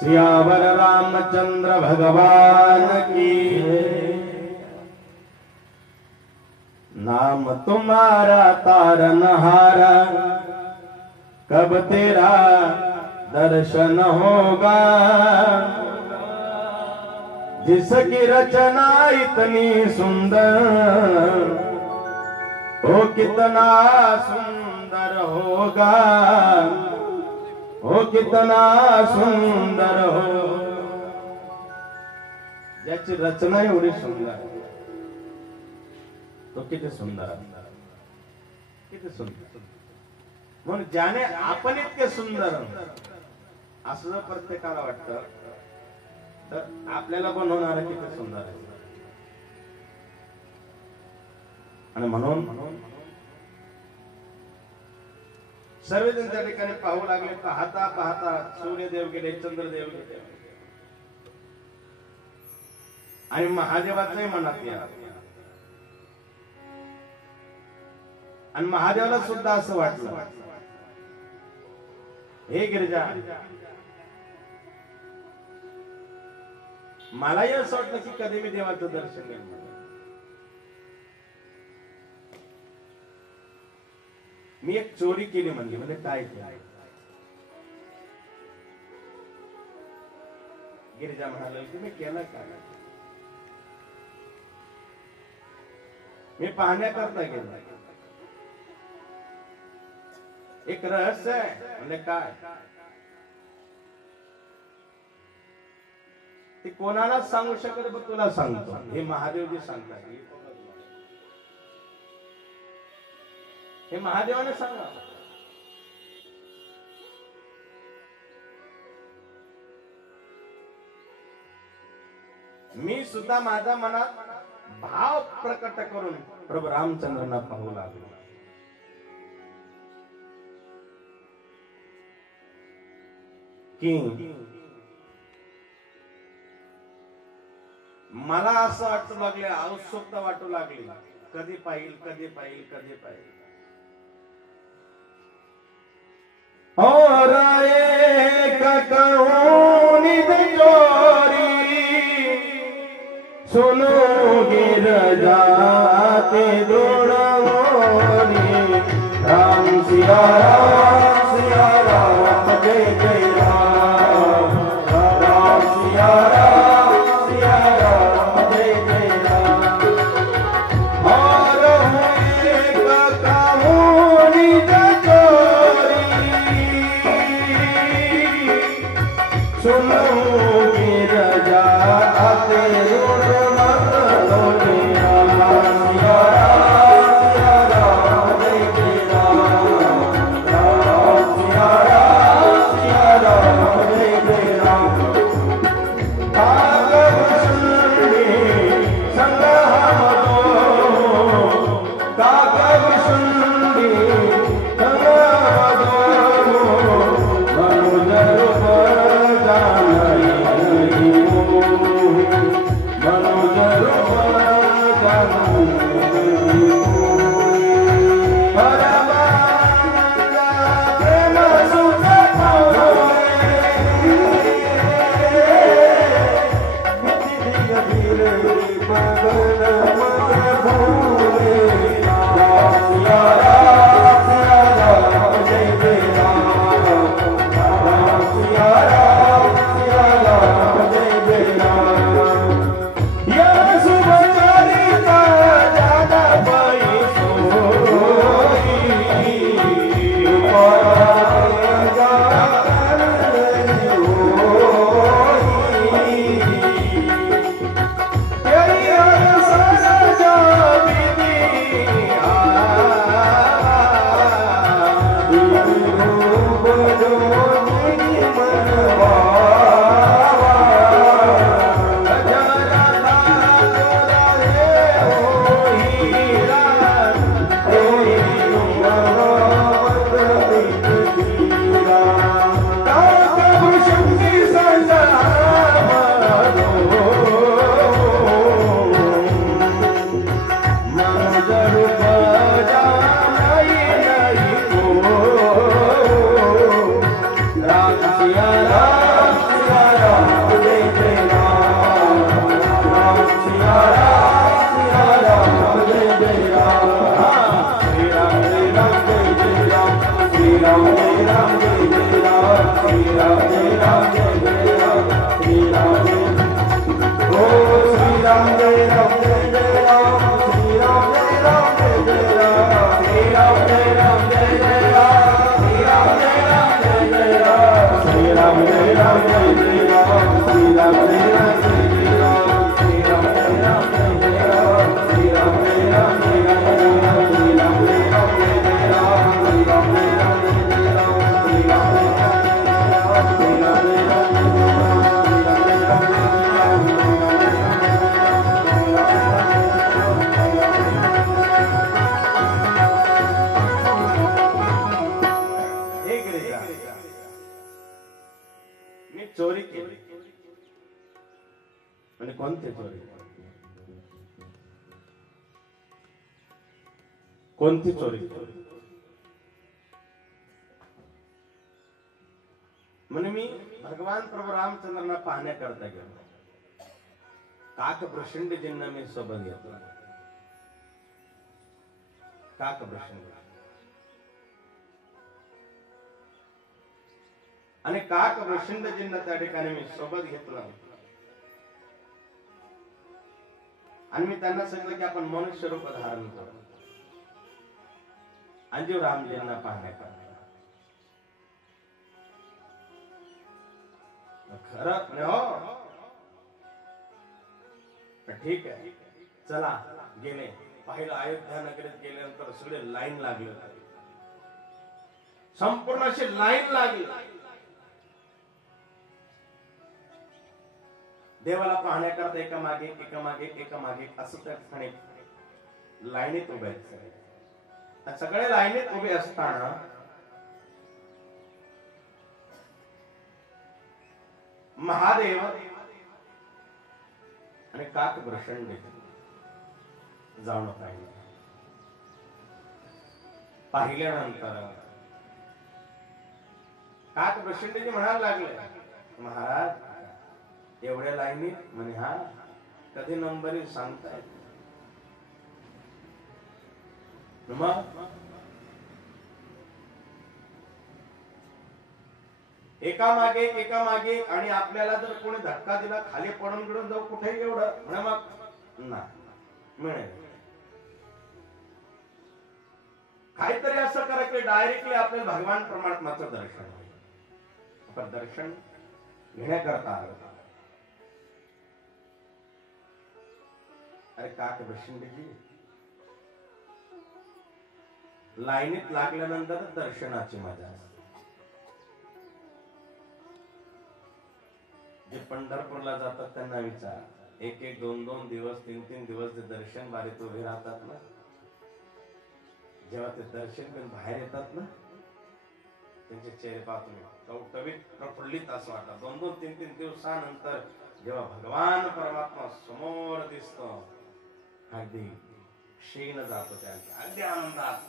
सियावर रामचंद्र भगवान की, नाम तुम्हारा तारनहारा, कब तेरा दर्शन होगा, जिसकी रचना इतनी सुंदर, वो कितना सुंदर होगा, वो कितना सुंदर हो। ज्याची रचना एवढी सुंदर, तो किती सुंदर, किती सुंदर. म्हणून ज्याने आपण इतके सुंदर असं जर प्रत्येकाला वाटतं, तर आपल्याला पण होणार किती सुंदर आहे. आणि म्हणून सर्वजण त्या ठिकाणी पाहू लागले. पाहता पाहता सूर्यदेव गेले, चंद्रदेव गेले, आणि महादेवाचंही मनात गेलं. आणि महादेवाला सुद्धा असं वाटलं, हे गिरिजा, मलाही असं वाटलं की कधी मी देवाचं दर्शन घेईन. मी एक चोरी केली म्हणली. म्हणजे काय केलं? गिरिजा म्हणाले की मी केलं काय? मी पाहण्याकरता गेलो. एक रहस्य आहे. म्हणजे काय ते कोणालाच सांगू शकत, पण तुला सांगतो. हे महादेवजी सांगतात. हे महादेवाने सांगा. मी सुद्धा माझ्या मनात भाव प्रकट करून प्रभू रामचंद्रांना पाहू लागलो. की मला असं वाटू लागले, उत्सुकता वाटू लागली, कधी पाहिल कधी पाहिल कधी पाहिल. और एक कहूँ निज चोरी सुनोगे रजाते दोड़ोरी. राम सिया राम जय जय राम. राम सिया राम जय जय राम. और एक कहूँ निज चोरी सुनोगे रजाते कोणती चोरी? म्हणे मी भगवान प्रभू रामचंद्रांना पाहण्याकरता गेलो. काक प्रचंडजींना मी सोबत घेतला. काक प्रचंड आणि काक प्रचंडजींना त्या ठिकाणी मी सोबत घेतला. आणि मी त्यांना सांगितलं की आपण मनुष्य रूप धारण करू अंजीव रामजींना पाहण्याकरता. खरं म्हणे, हो ठीक आहे चला. गेले. पाहिलं अयोध्या नगरीत गेल्यानंतर सगळे लाईन लागले, संपूर्ण अशी लाईन लागली. देवाला पाहण्याकरता एका मागे एका मागे एका मागे असं त्या ठिकाणी लाईनीत उभे आहेत. सगळे लाईनीत उभे असताना महादेव आणि काक प्रचंड जाऊन पाहिल्यानंतर काक प्रचंडजी म्हणायला लागले, महाराज एवढ्या लाईनीत म्हणे, हा कधी नंबर सांगताय. मग एका मागे आणि आपल्याला जर कोणी धक्का दिला खाली पडून गिडून जाऊ कुठे एवढं म्हणे, मग नाही मिळेल. काहीतरी असं करा की डायरेक्टली आपल्याला भगवान परमात्माचं दर्शन होईल. आपण दर्शन घेण्याकरता आलो. अरे काक प्रचंडजी लाईनीत लागल्यानंतर दर्शनाची मजा असते. जे पंढरपूरला जातात त्यांना विचार, एक एक दोन दोन दिवस तीन तीन दिवस जे दर्शन बारीत उभे राहतात ना, जेव्हा ते दर्शन करून बाहेर येतात ना, त्यांचे चेहरे पाहतो मी टवटवीत प्रफुल्लित असं वाटतं. दोन दोन तीन तीन दिवसानंतर जेव्हा भगवान परमात्मा समोर दिसतो, अगदी क्षीण जातो त्यांचा, अगदी आनंदात.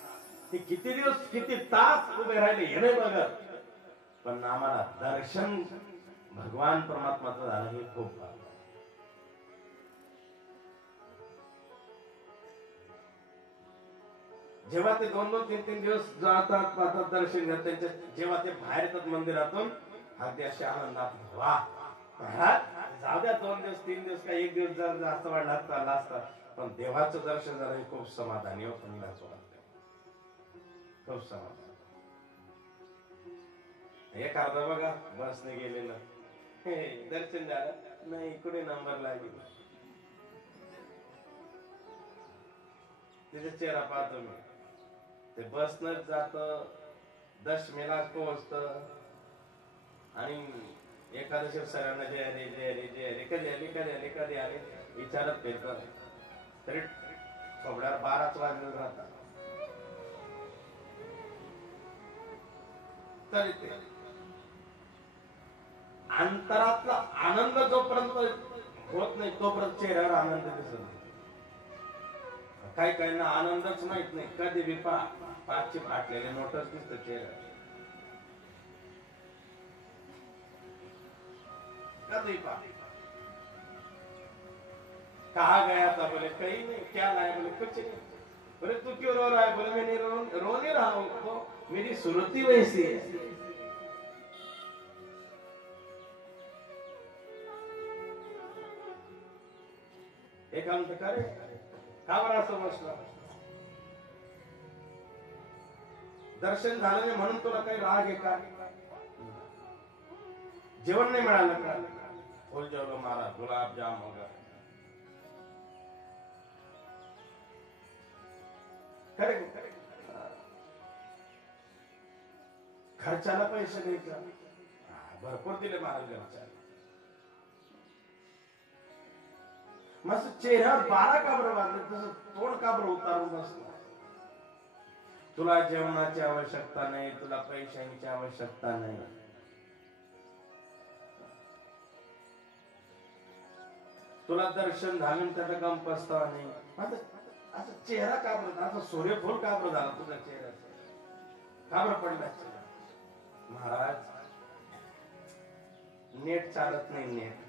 ते किती दिवस किती तास उभे राहिले हे नाही बघत, पण आम्हाला दर्शन भगवान परमात्माचं झालं हे खूप. जेव्हा ते दोन दोन तीन तीन दिवस जातात पाहतात दर्शन घेतात त्यांचे, जेव्हा ते बाहेर येतात मंदिरातून अगदी असे आनंदात, वा जाऊ द्या 2 दिवस 3 दिवस का 1 दिवस जर जास्त वाढला चालला असता, पण देवाचं दर्शन झालं खूप समाधानी होत. खूप समाधान. एक अर्धा बघा बसने गेलेलं दर्शन झालं नाही, कुठे नंबर लागेल त्याचा चेहरा पाहतो मी. ते बसनच जात, दशमीला पोहोचत आणि एकादशी सरांना जय हरी जय हरी जय हरी कधी आली कधी आली कधी आली विचारत फिरतात. तरी थोड्यावर 12च वाजले राहतात. तरी ते अंतरातला आनंद जोपर्यंत होत नाही तोपर्यंत चेहऱ्यावर आनंद दिसत नाही. काही काहींना आनंदच माहित नाही, कधी बी पाचशे फाटलेले नोटच दिसत चेहरा. कधी कहा गया था, बोले कहीं नहीं, क्या लाया, बोले कुछ नहीं. बोले तू क्यों रो रहा है, बोले मैं नहीं रो नहीं रहा हूँ, मेरी सूरत ही वैसी है. एकांत करे का बरं असं बसला, दर्शन झालं नाही म्हणून तुला काही राग आहे का, जेवण नाही मिळालं का, फुल जेवलो मारा गुलाबजाम वगैरे. खर्चाला पैसे द्यायचा भरपूर दिले महाराज घरच्या. मस्त चेहऱ्यावर 12 का बरं वाजले, तसं तोंड का बरं उतारून बसला. तुला जेवणाची आवश्यकता नाही, तुला पैशांची आवश्यकता नाही, तुला दर्शन झालं त्याचा गम पस्तावा नाही. असं चेहरा का बरं, असं सूर्यफूल का बरं झाला तुझ्या चेहऱ्याचा, का बरं पडला चेहरा. महाराज नेट चालत नाही, नेट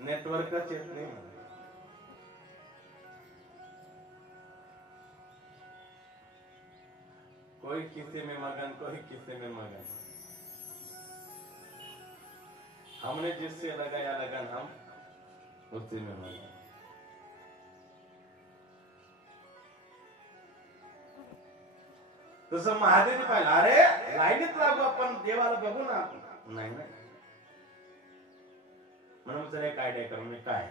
नेटवर्कच येत नाही. कोई किसी में मगन, कोई किसी में मगन. हमने जिससे लगाया लगन हम उसी में लगे। तसं महादेवने पाहिलं, अरे लाईनीत लागू आपण देवाला बघू ना. नाही नाही म्हणून जर एक आयडिया करू. मी काय,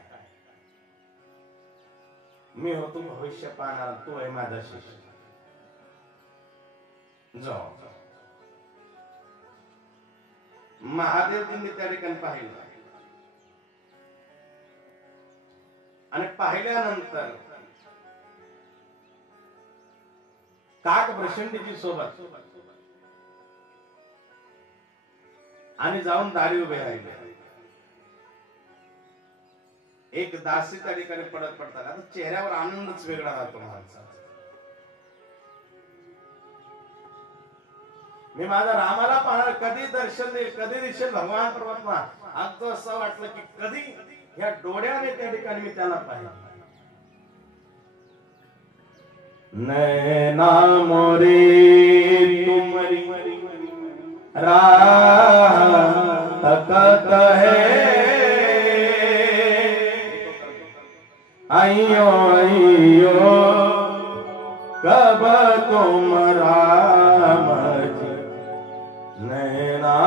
मी होतो भविष्य पाहणार, तू आहे माझा शिष्य. जाऊ. महादेवजींनी त्या ठिकाणी पाहिलं आणि पाहिल्यानंतर काक प्रचंडीची सोबत आणि जाऊन दारी उभे राहिले. एक दासी त्या ठिकाणी पडत पडतात. आता चेहऱ्यावर आनंदच वेगळा राहतो माणसाचा. मी माझ्या रामाला पाहणार, कधी दर्शन देईल, कधी दिसेल भगवान परमात्मा. आज तो असं वाटलं की कधी ह्या डोळ्याने त्या ठिकाणी मी त्याला पाहिलं. नैना मोरे तुमरी राह तकत है, आइयो आइयो कब तुम राम जी नैना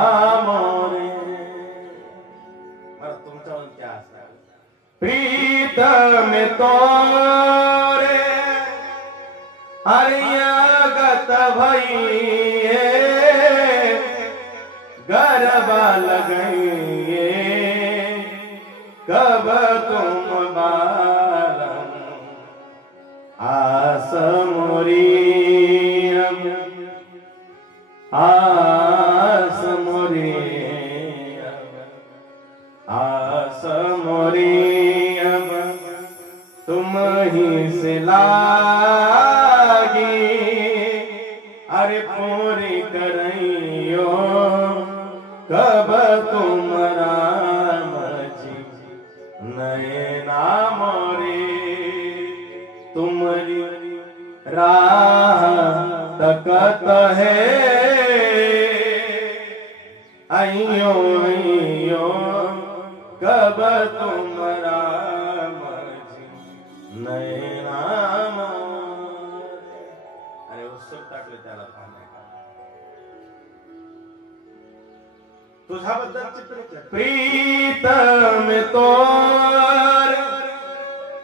मोरे. मला तुमच्यावर क्या असणार, प्रीतम तोरे हरियागत भइए, गरबा लगइए कब तुम बालम. आस मोरी आस मोरी आस मोरी तुम ही से लागी. अरे पूरी करइयो कब तुम राम जी नैना मोरे. तुमरी राह तकत है, आइयो आइयो कब तुम राम जी नैना मोरे. अरे उत्सुक टाकले त्याला पाहण्यात. तुझ्याबद्दल चित्र प्रीतम तोर.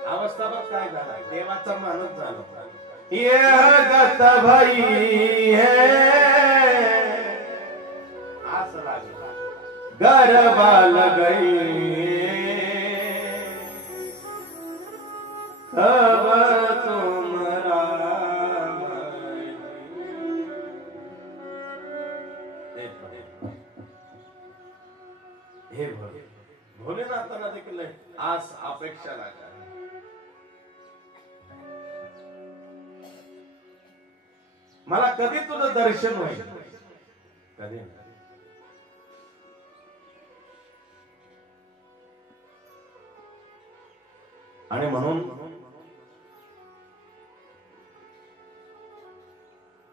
अवस्था बघ काय झाला, देवाचा माणूस झाला. यह गत भई है, आस लागला, गरबा लगई कब तुम राम. हे भोलेनाथांना देखील आस अपेक्षा लागला. मला कधी तुझं दर्शन होईल, कधी. आणि म्हणून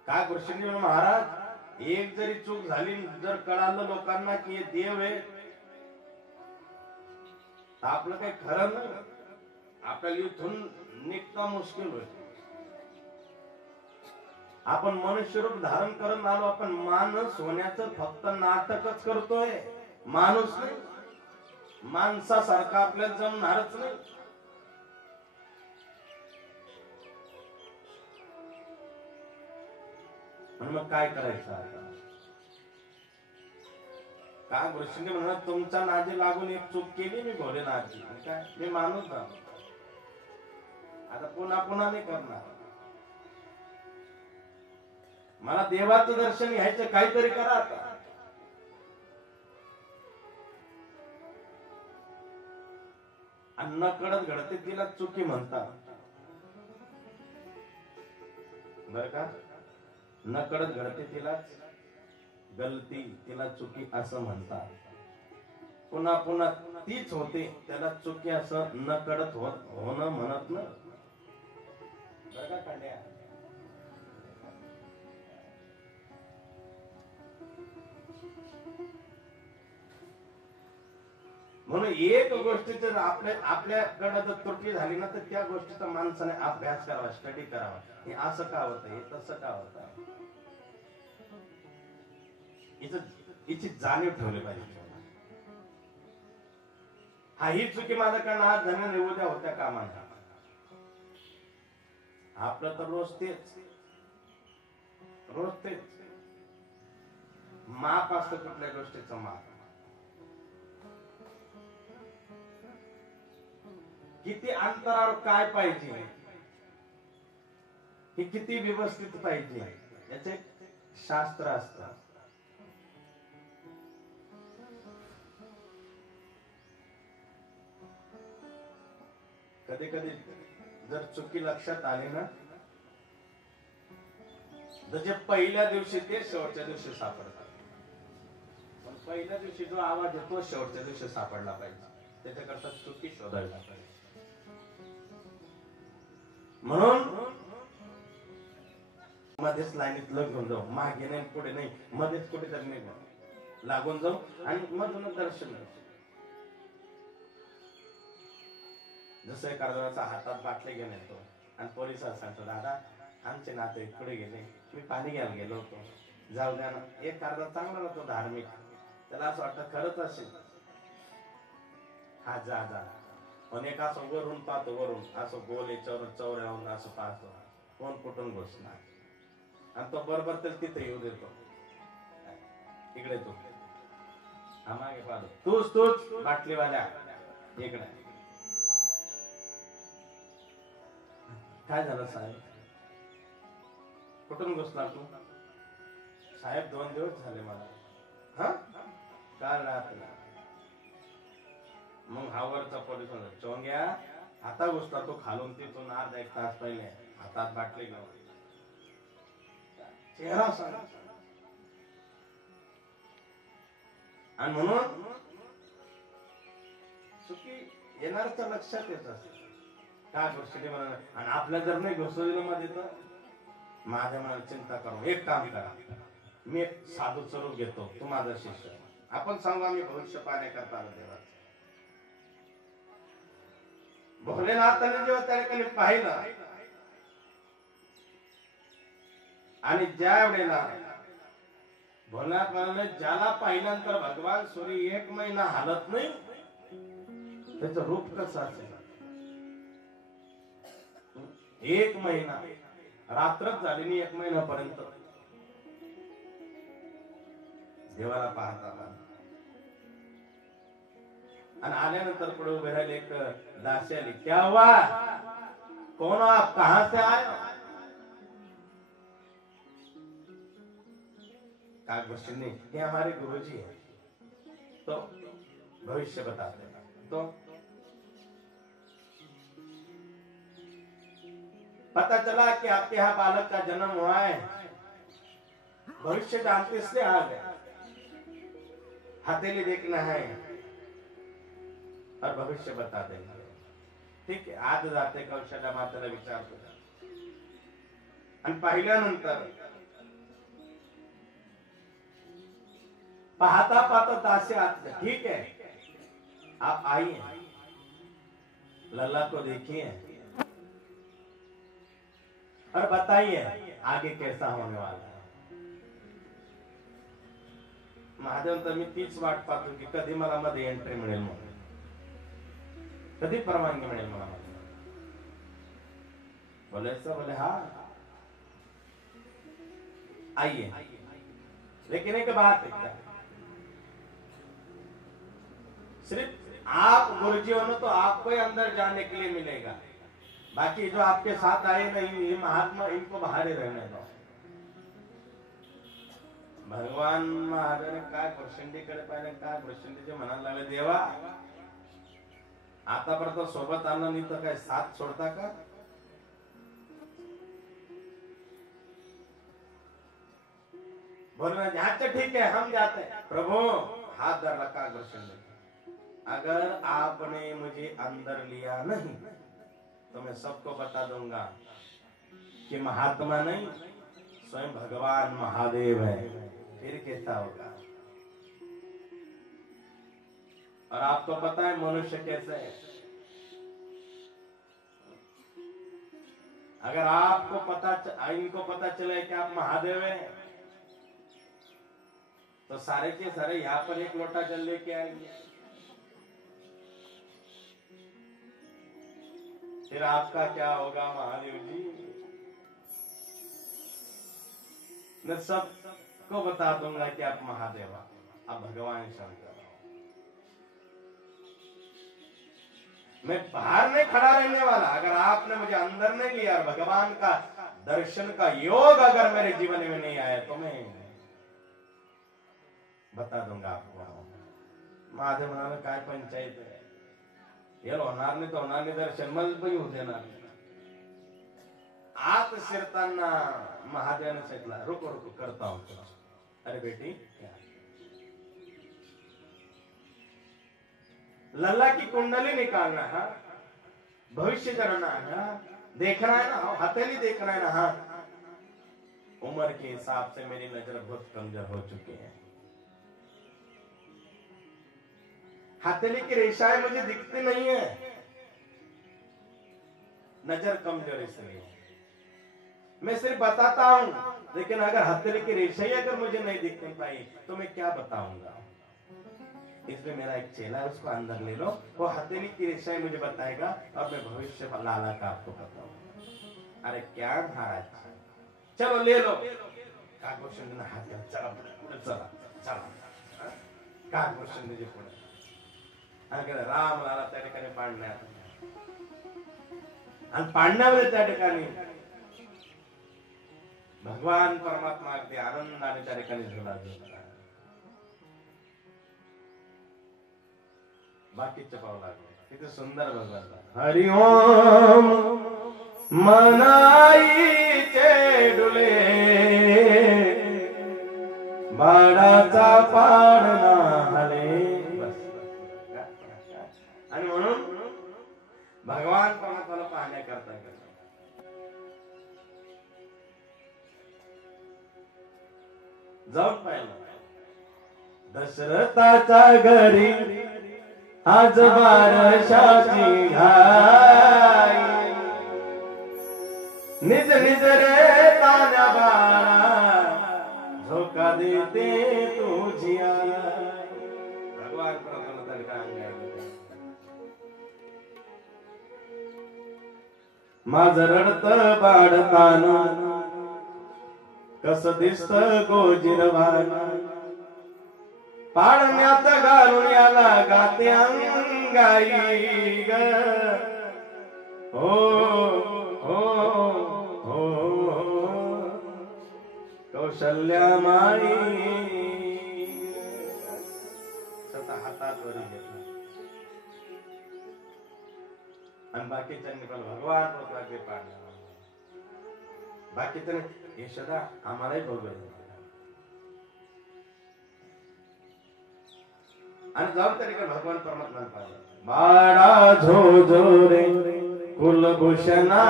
काय कृष्ण महाराज, एक जरी चूक झाली, जर कळालं लोकांना की हे देव आहे, तर आपलं काही खरं नाही. आपल्याला इथून निघता मुश्किल होईल. आपण मनुष्य रूप धारण करून आलो, आपण माणूस होण्याचं फक्त नाटकच करतोय, माणूस नाही. माणसासारखा आपल्याला जमणारच नाही. मग काय करायचं आता? काय कृष्ण म्हणत, तुमच्या नादी लागून एक चूक केली मी भोलेनाथची, काय मी माणूस झालो, आता पुन्हा पुन्हा नाही करणार. मला देवाचं दर्शन घ्यायचं, काहीतरी करा आता. अन्न कडत घडते तिला चुकी म्हणतात, बर का. नकळत घडते तिला गलती, तिला चुकी असं म्हणतात. पुन्हा पुन्हा तीच होते, त्याला चुकी असं नकळत होणं म्हणत ना, बर का कांड्या. म्हणून एक गोष्टीचं जर आपल्याकडे जर त्रुटी झाली ना तर त्या गोष्टीचा माणसाने अभ्यास करावा, स्टडी करावा. हे असं का होतं, हे तसं का होतं, हिची जाणीव ठेवली पाहिजे. हा ही चुकी माझ्याकडनं आज झाली, उद्या होत्या कामा नये. आपलं तर रोज तेच माप असतं, कुठल्या गोष्टीचं माप. किती अंतरावर काय पाहिजे, हे किती व्यवस्थित पाहिजे, याचे शास्त्र असतं. कधी कधी जर चुकी लक्षात आली ना, जे पहिल्या दिवशी ते शेवटच्या दिवशी सापडतात. पण पहिल्या दिवशी जो आवाज येतो शेवटच्या दिवशी सापडला पाहिजे, त्याच्याकरता चुकी शोधायला पाहिजे. म्हणून मध्येच लाईनीत घेऊन जाऊ, मागे नाही पुढे नाही, मध्येच कुठेतरी नाही लागून जाऊ आणि मधून दर्शन घेऊ. जसं एखाद्याचा हातात बाटले घेऊन येतो आणि पोलिसाला सांगतो, दादा आमचे नाते पुढे गेले, मी पाणी घ्यायला गेलो होतो, जाऊ द्या ना. एक अर्धा चांगला होतो धार्मिक, त्याला असं वाटतं खरंच असेल, हा जा जा. पण एक असं वरून पाहतो, वरून असं गोल चौऱ्याहून असं पाहतो, कोण कुठून घुसणार, आणि तो बरोबर तर तिथे येऊ देतो, इकडे तू, हा मागे पाहतो, तूच बाटलीवाल्या इकडे. काय झालं साहेब, कुठून घुसला तू? साहेब 2 दिवस झाले मला. हा, काल रात्री. मग हावरचा पोलीस म्हणतो, चोंग्या आता घुसला तो खालून, तिथून अर्धा 1 तास पहिले, हातात बाटली घेऊन. चेहरा सांग. आणि म्हणून चुकी येणारच्या लक्षात येत असते काय गोष्टी म्हणा. आणि आपल्या जर नाही घुसवलं मध्ये तर माझ्या मनाला चिंता करू, एक काम करा, मी एक साधू स्वरूप घेतो, तू माझा शिष्य, आपण सांगा मी भविष्य पाहण्याकरता आलो देवाचं. भोलेनाथाने जेव्हा त्या ठिकाणी पाहिलं आणि ज्या वेळेला भोलेनाथ म्हणाले, ज्याला पाहिल्यानंतर भगवान सूर्य 1 महिना हालत नाही, त्याचं रूप कसं असेल. 1 महिना रात्रच झाली नाही, 1 महिन्यापर्यंत देवाला पाहता. आणि आल्यानंतर पुढे उभे राहिले एक दासी आली, क्या हुआ, कौन आप, कहां से आए? कागभूषणी, ये हमारे गुरुजी है, तो भविष्य बताते हैं. तो पता चला कि आपके यहाँ बालक का जन्म हुआ है, भविष्य जानते इसलिए आ गए, हथेली देखना है और भविष्य बता देना. ठीक आहे, आज जाते कौशल्या मातेला विचारतो आणि पाहिल्यानंतर पाहता पाहता दासी आते, ठीक है आप आइए, लल्ला को देखिए और बताइए आगे कैसा होने वाला है. महादेव तर मी तीच वाट पाहतो की कधी मला मध्ये एंट्री मिळेल, म्हणून कधी परवानगी मिळेल मला. बोले बोले हाँ आइए, लेकिन एक बात है, सिर्फ आप गुरुजी हो ना तो आपको ही अंदर जाने के लिए मिलेगा, बाकी जो आपके साथ आए ना ये महात्मा, इनको बाहर ही रहने दो. भगवान महादेवने काय प्रचंडीकडे पाहिलं, काय प्रचंडीचे म्हणायला लागले, देवा आतापर्यंत सोबत आलं नाही तर काय साथ सोडता का? बोलना अच्छा ठीक है हम जाते हैं. प्रभु हाथ धर रखा गुरुशन, अगर आपने मुझे अंदर लिया नहीं तो मैं सबको बता दूंगा कि महात्मा नहीं स्वयं भगवान महादेव है. फिर कैसा होगा? और आपको पता है मनुष्य कैसे है? अगर आपको इनको पता चले कि आप महादेव हैं, तो सारे के सारे यहाँ पर एक लोटा जल लेके आएंगे। फिर आपका क्या होगा महादेव जी? मैं सबको बता दूंगा कि आप महादेव, आप भगवान शंकर। मैं बाहर नहीं खड़ा रहने वाला। अगर आपने मुझे अंदर नहीं लिया, भगवान का दर्शन का योग अगर मेरे जीवन में नहीं आया, तो मैं बता दूंगा आपको। महादेव म्हणाले काय पंचायत आहे, हे होणार नाही तर होणार नाही, दर्शन मला पण होऊ देणार नाही। आत शिरताना महादेवाने सांगितलं, रुको रुको करता हूं। अरे बेटी, लल्ला की कुंडली निकालना है, भविष्य करना है, देखना है ना, हथेली देखना है ना। हाँ, उम्र के हिसाब से मेरी नजर बहुत कमजोर हो चुकी है। हथेली की रेखाएं मुझे दिखती नहीं है, नजर कमजोर इसलिए। मैं सिर्फ बताता हूं, लेकिन अगर हथेली की रेखाएं अगर मुझे नहीं दिखती पाई तो मैं क्या बताऊंगा। इसलिए मेरा एक चेला है, उसको अंदर ले लो, वो हथेली की रेखाएं मुझे बताएगा और मैं भविष्य लाला का आपको बताऊंगा। अरे क्या महाराज, चलो ले लो। कागभूषण ने हात दिला, चला पुढे चला चला। कागभूषण म्हणजे पुढे अगर राम लाला त्या ठिकाणी पाडण्यात, आणि पाडण्यामध्ये त्या ठिकाणी भगवान परमात्मा अगदी आनंदाने त्या ठिकाणी झुला झुलला। बाकीचे पाव लागले, किती सुंदर भगवान। हरि ओम मनाईचे डुले, बाळाचा पाडणा हले। आणि म्हणून भगवान परमात्म्याला पाहण्याकरता जाऊन पाहिलं। दशरथाच्या घरी आज बारशाची घाई, निज निज रे तान्या बाळा, झोका देते तुझी आई। भगवान परमात्मा का माझ रडत बाळताना, कस दिसत गोजिरवान, पाळण्यात घालून याला गाते अंगाई ग। हो हो हो कौशल्या माई, स्वतः हातात वरून घेतला आणि बाकीच्यांनी पण भगवान प्रभूचे पाडला। बाकीचं यशोदा आम्हालाही बघूया आणि जाऊन तरी का भगवान परमात्मा पाहिजे। बाळा झो रे कुलभूषणा,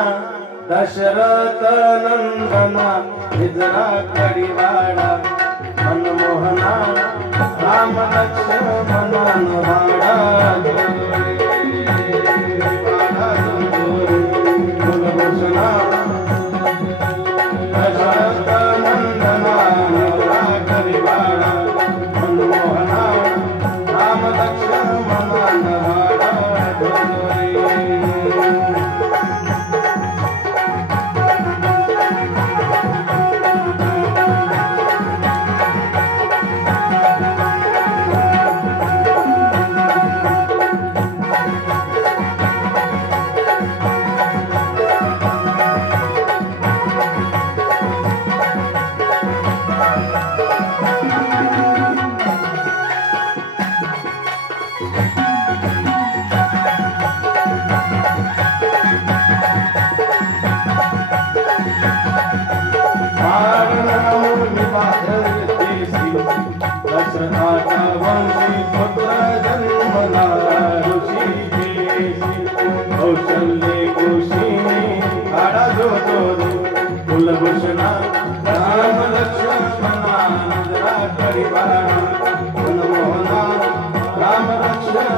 दशरथ नंदना, निजरा कडिवाडा, मनमोहना, राम लक्ष्मण वाडा। कुलभूषणा, दशरथ नंदना, निजरा कडिवाडा, मनमोहना, राम लक्ष्मण वाडा। कुलभूषणा, राम लक्ष्मण, निजरा कडिवाडा, मनमोहना, राम लक्ष्मण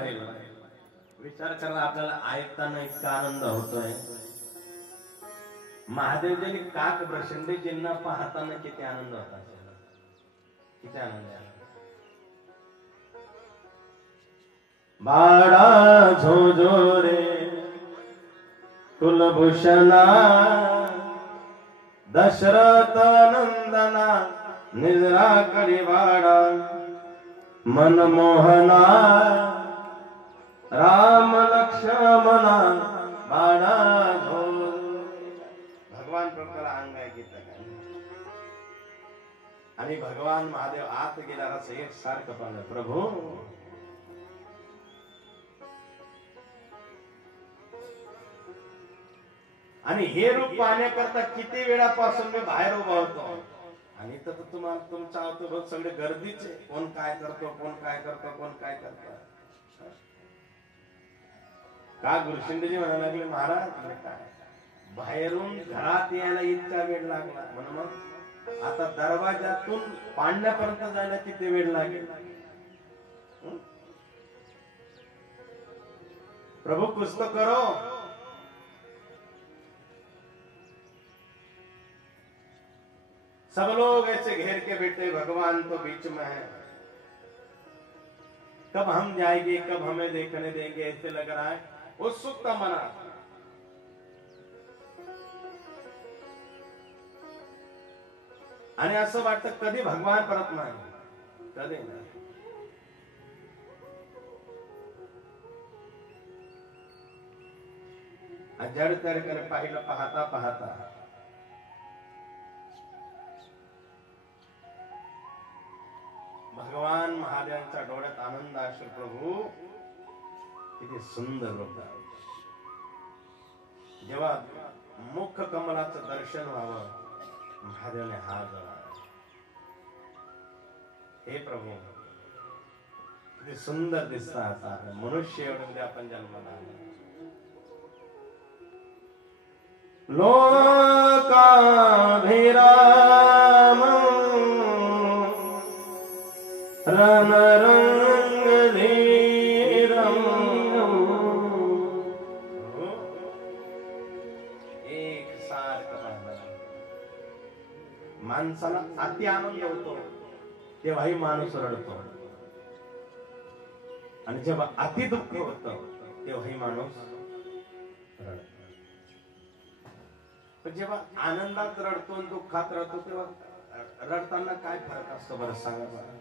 पाहिलं, विचार करा, आपल्याला ऐकताना इतका आनंद होतोय. महादेवजींनी काक प्रचंडजींना पाहताना किती आनंद होता, किती आनंद आहे. बाळा झोझो रे कुलभूषणा दशरथ नंदना निजरा करी बाळा मनमोहना राम लक्ष्मणा बाळा झो. भगवान प्रकार अंग आहे गीत आणि भगवान महादेव आत गेला एक सारखं पाहिलं, प्रभू आणि हे रूप पाहण्याकरता किती वेळापासून मी बाहेर उभा होतो. आणि तर तुम्हाला तुमचा होतो सगळे गर्दीचे, कोण काय करतो, कोण काय करतो, कोण काय करतो. का गुरुशिंदेजी म्हणायला लागले, महाराज काय बाहेरून घरात यायला इतका वेळ लागला, म्हणून मग आता दरवाजातून पाण्यापर्यंत जायला किती वेळ लागेल. प्रभु कुछ तो करो. सब लोग ऐसे घेर के बैठे, भगवान तो बीच में है, कब हम जाएंगे, कब हमें देखने देंगे, ऐसे लग रहा है. उत्सुकता मना. आणि असं वाटतं कधी भगवान परत नाही, कधी नाही. जड तडकडे पाहिलं, पाहता पाहता भगवान महादेवांच्या डोळ्यात आनंद अश्रू. प्रभू किती सुंदर होता. जेव्हा मुख कमलाचं दर्शन व्हावं, महादेवाने हात जोडला, हे प्रभू किती सुंदर दिसतात. मनुष्य एवढे आपण जन्माला आलो. लोकाभिराम रणरंग धीरम. एक सारखं माणसाला अति आनंद होतो तेव्हाही माणूस रडतो, आणि जेव्हा अति दुःख होतं तेव्हाही माणूस रडतो. पण जेव्हा आनंदात रडतो आणि दुःखात रडतो तेव्हा रडताना काय फरक असतो बरं सांगा मला.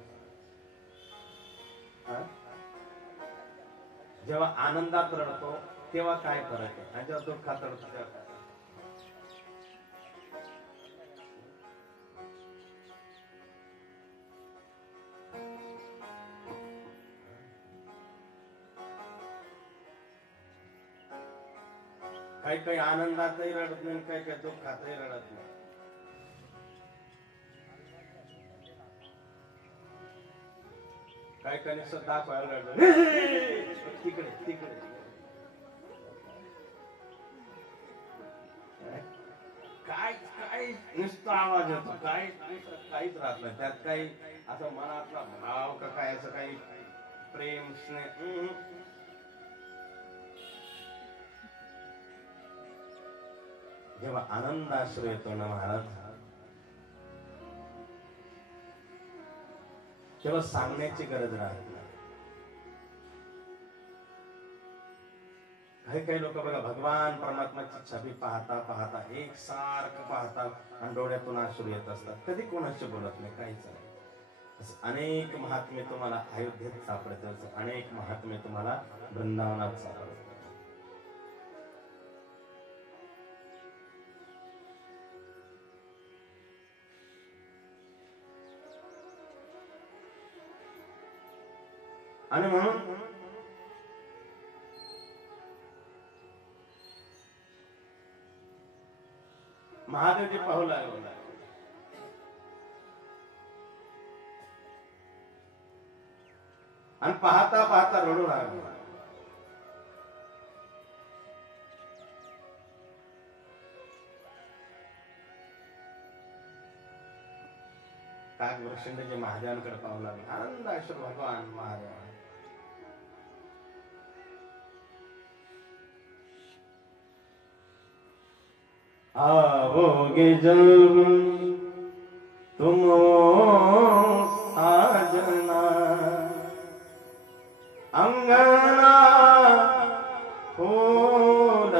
जेव्हा आनंदात रडतो तेव्हा काय फरक आहे, आणि जेव्हा दुःखात रडतो तेव्हा काही काही आनंदातही रडत नाही, काही काही दुःखातही रडत नाही. काही काही दाखवायला रडत तिकडे तिकडे. काय काय नुसता आवाज येतो, काय काहीच राहत नाही त्यात. काही असं मनातला भाव का काय असं काही प्रेम स्नेह. जेव्हा आनंद आश्रू येतो ना महाराज, तेव्हा सांगण्याची गरज राहत नाही. काही काही लोक बघा भगवान परमात्माची छबी पाहता पाहता एक सारखं पाहतात आणि डोळ्यातून आश्रू येत असतात, कधी कोणाशी बोलत नाही, काहीच नाही. अनेक महात्मे तुम्हाला अयोध्येत सापडतात, अनेक महात्मे तुम्हाला वृंदावनात सापडतात. आणि म्हणून महादेवजी पाहू लागले आणि पाहता पाहता रडू लागले. काग वृषंडजी महादेवांकडे पाहू लागले. आनंद अश्रू भगवान महादेव. आओगे जब तुम साजना अंगना फूल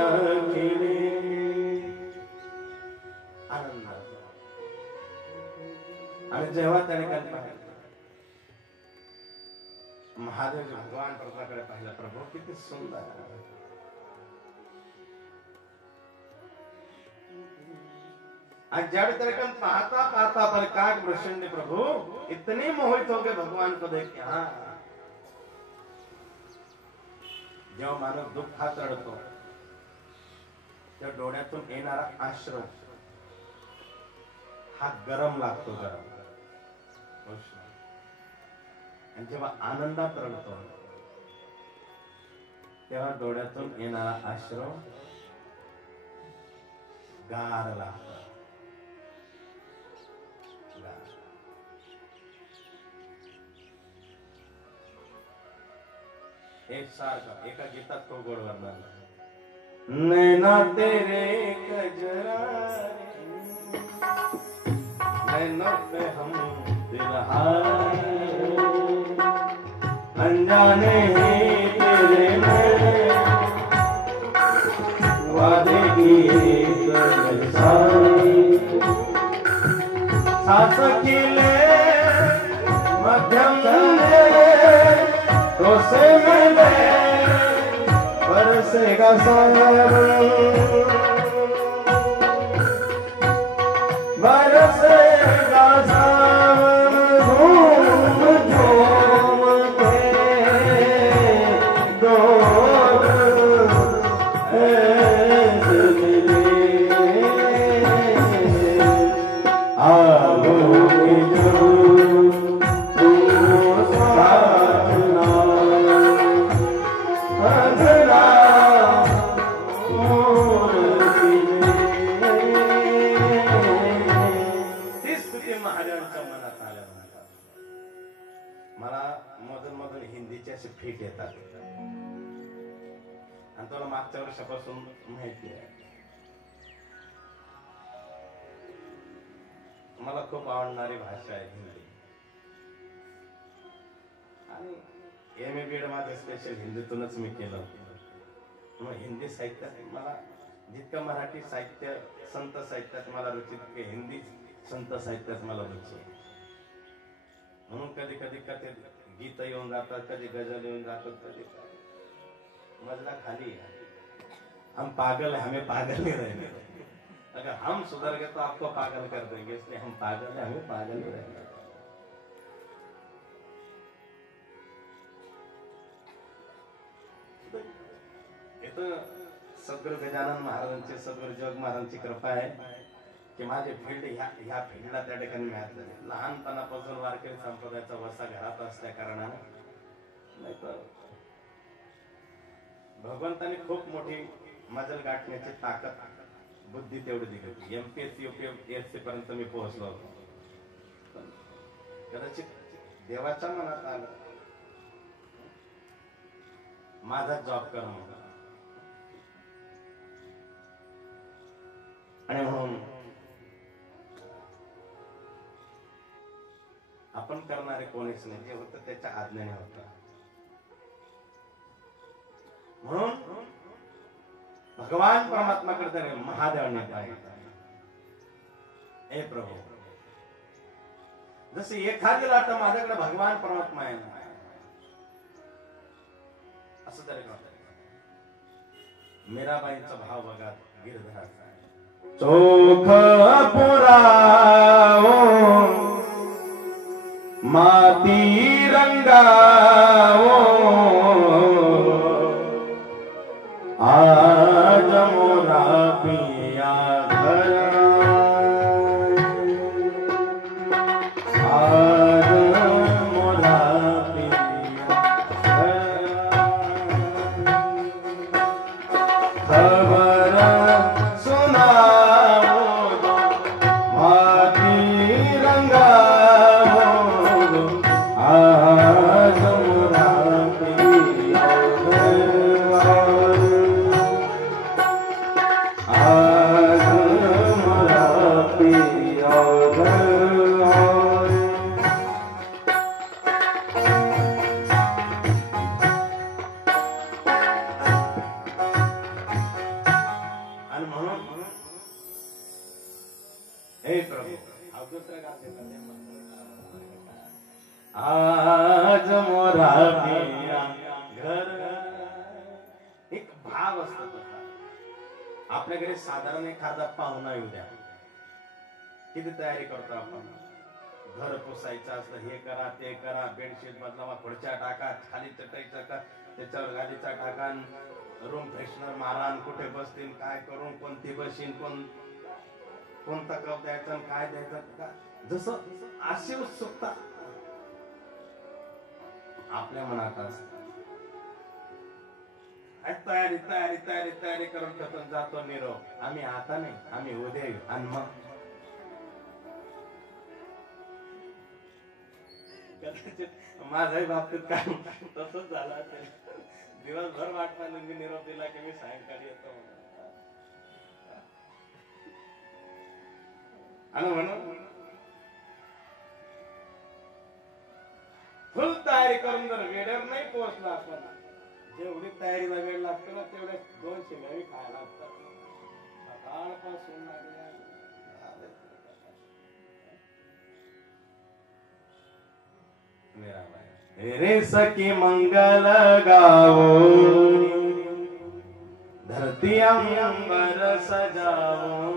खिले आनंद. आणि जेव्हा त्याने कल्पना महादेव भगवान प्रभूकडे पाहिलं, प्रभू किती सुंदर आहे. आज जड़ तरकन पाता पाता पर काग प्रसन्न प्रभु इतने मोहित हो गए भगवान को देख के. हाँ, जेव्हा मानव दुःखात रडतो तेव्हा डोळ्यातून येणारा आश्रय हा गरम लागतो, गरम. आणि जेव्हा आनंदात रडतो तेव्हा डोळ्यातून येणारा आश्रय गार लागतो. एक सारखा एका गीतात तो गोड वर्णन. नैना तेरे कजरा नैनों पे हम दिल हारे अनजाने ही तेरे में वादे की सांस खिले मध्यम तो से मिले बरसेगा सावन बरसेगा सावन घूम घूम के दो ऐसे मिले आओगे जो फिट येतात. आणि तुला मागच्या वर्षापासून माहिती आहे, मला खूप आवडणारी भाषा आहे हिंदी. आणि एम ए बी एड माझं स्पेशल हिंदीतूनच मी केलं. मग हिंदी साहित्यात मला जितकं मराठी साहित्य संत साहित्यात मला रुची तितके हिंदी संत साहित्यात मला रुची. म्हणून कधी कधी कधी गीत येऊन जातात, कधी गजल येऊन जातात, कधी मजला खाली. हम पागल है, हमें पागल ही रहने दो. अगर हम सुधर गए तो आपको पागल कर देंगे, इसलिए हम पागल है, हमें पागल ही रहने दो. इथं सद्गुरु गजानन महाराजांची, सद्गुरु जग महाराजांची कृपा आहे की माझे फील्ड ह्या फील्डला त्या ठिकाणी मिळाले. लहानपणापासून वारकरी संप्रदायाचा वसा घरात असल्या कारणाने, नाही तर भगवंताने खूप मोठी मजल गाठण्याची ताकद बुद्धी तेवढी दिली होती. एमपीएससी यूपीएससी पर्यंत मी पोहोचलो होतो. कदाचित देवाच्या मनात आलं माझा जॉब कर म्हणून. आणि म्हणून आपण करणारे कोणीच नाही, जे होतं त्याच्या आज्ञेने होतं. म्हणून भगवान परमात्माकडे महादेवाने पाहिजे, हे प्रभू जसे एखादी लाट माझ्याकडे भगवान परमात्मा आहे असं तरी मीराबाईंचा भाव बघा गिरधराचा. चोख पुराओ माती रंगाओ आज मोरा पिया घर, आज मोरा पिया खबर सुनाओ माती रंगाओ आज मोरा पिया आज पिया घर आए। आणि म्हणून हे प्रभू दुसरं गाते आज मोरा पिया घर। एक भाव असतो तसा। आपल्या घरी साधारण एखादा पाहुणा येऊ द्या, किती तयारी करतो आपण। घर पुसायचं असतं, हे करा ते करा, बेडशीट बदलावा, खुर्च्या टाका, खाली चटई टाका, त्याच्यावर गादीचा टाका, रूम फ्रेशनर मारा, कुठे बसतील, काय करून, कोणती बशीन, कोणता कप द्यायचा, काय द्यायचं का, जसं अशी उत्सुकता आपल्या मनात असते। तयारी तयारी तयारी तयारी करून ठेवतो, जातो निरोप। आम्ही आता नाही, आम्ही उद्या येऊ। आणि मग माझ्याही बाबतीत काय तसंच झालं असेल। दिवसभर वाट पाहिली, मी निरोप दिला की मी सायंकाळी येतो आणि म्हणून फुल तयारी करून जर वेळेवर नाही पोहोचला आपण, जेवढी तयारीला वेळ लागतो ना तेवढे 2 शिंगावी खायला लागतात। सकाळपासून रे सखी मंगल गाओ, धरती अंबर सजाओ,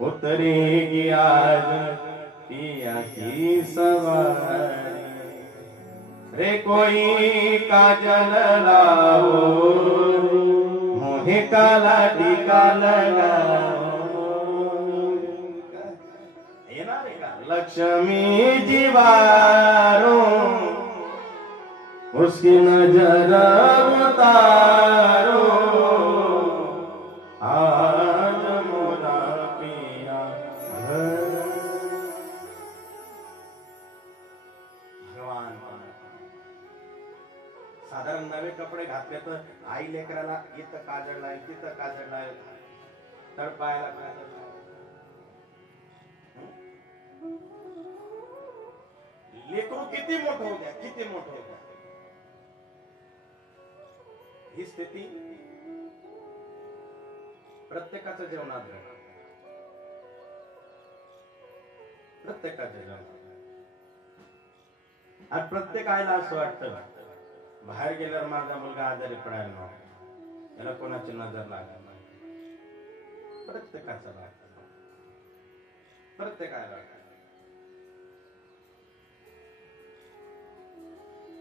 उतरेगी आज पिया की सवारी। रे कोई काजल लाओ, मोहे काला टीका लगाओ। लक्ष्मी जीवारो, उसकी नजर उतारो, आज मोरा पिया घर। भगवान साधारण नवे कपडे घातले तर आई लेकराला इथं काजळ लाय, तिथं काजळ लाय, तळपायाला काजळ लाय। लेकरू किती मोठं होऊ द्या, किती मोठं होऊ द्या, ही स्थिती प्रत्येकाच्या जीवनात घडते, प्रत्येकाच्या जीवनात। आणि प्रत्येक आईला असं वाटतं बाहेर गेल्यावर माझा मुलगा आजारी पडायला नको, त्याला कोणाची नजर लागणार नाही। प्रत्येकाचा वाटतं, प्रत्येकाला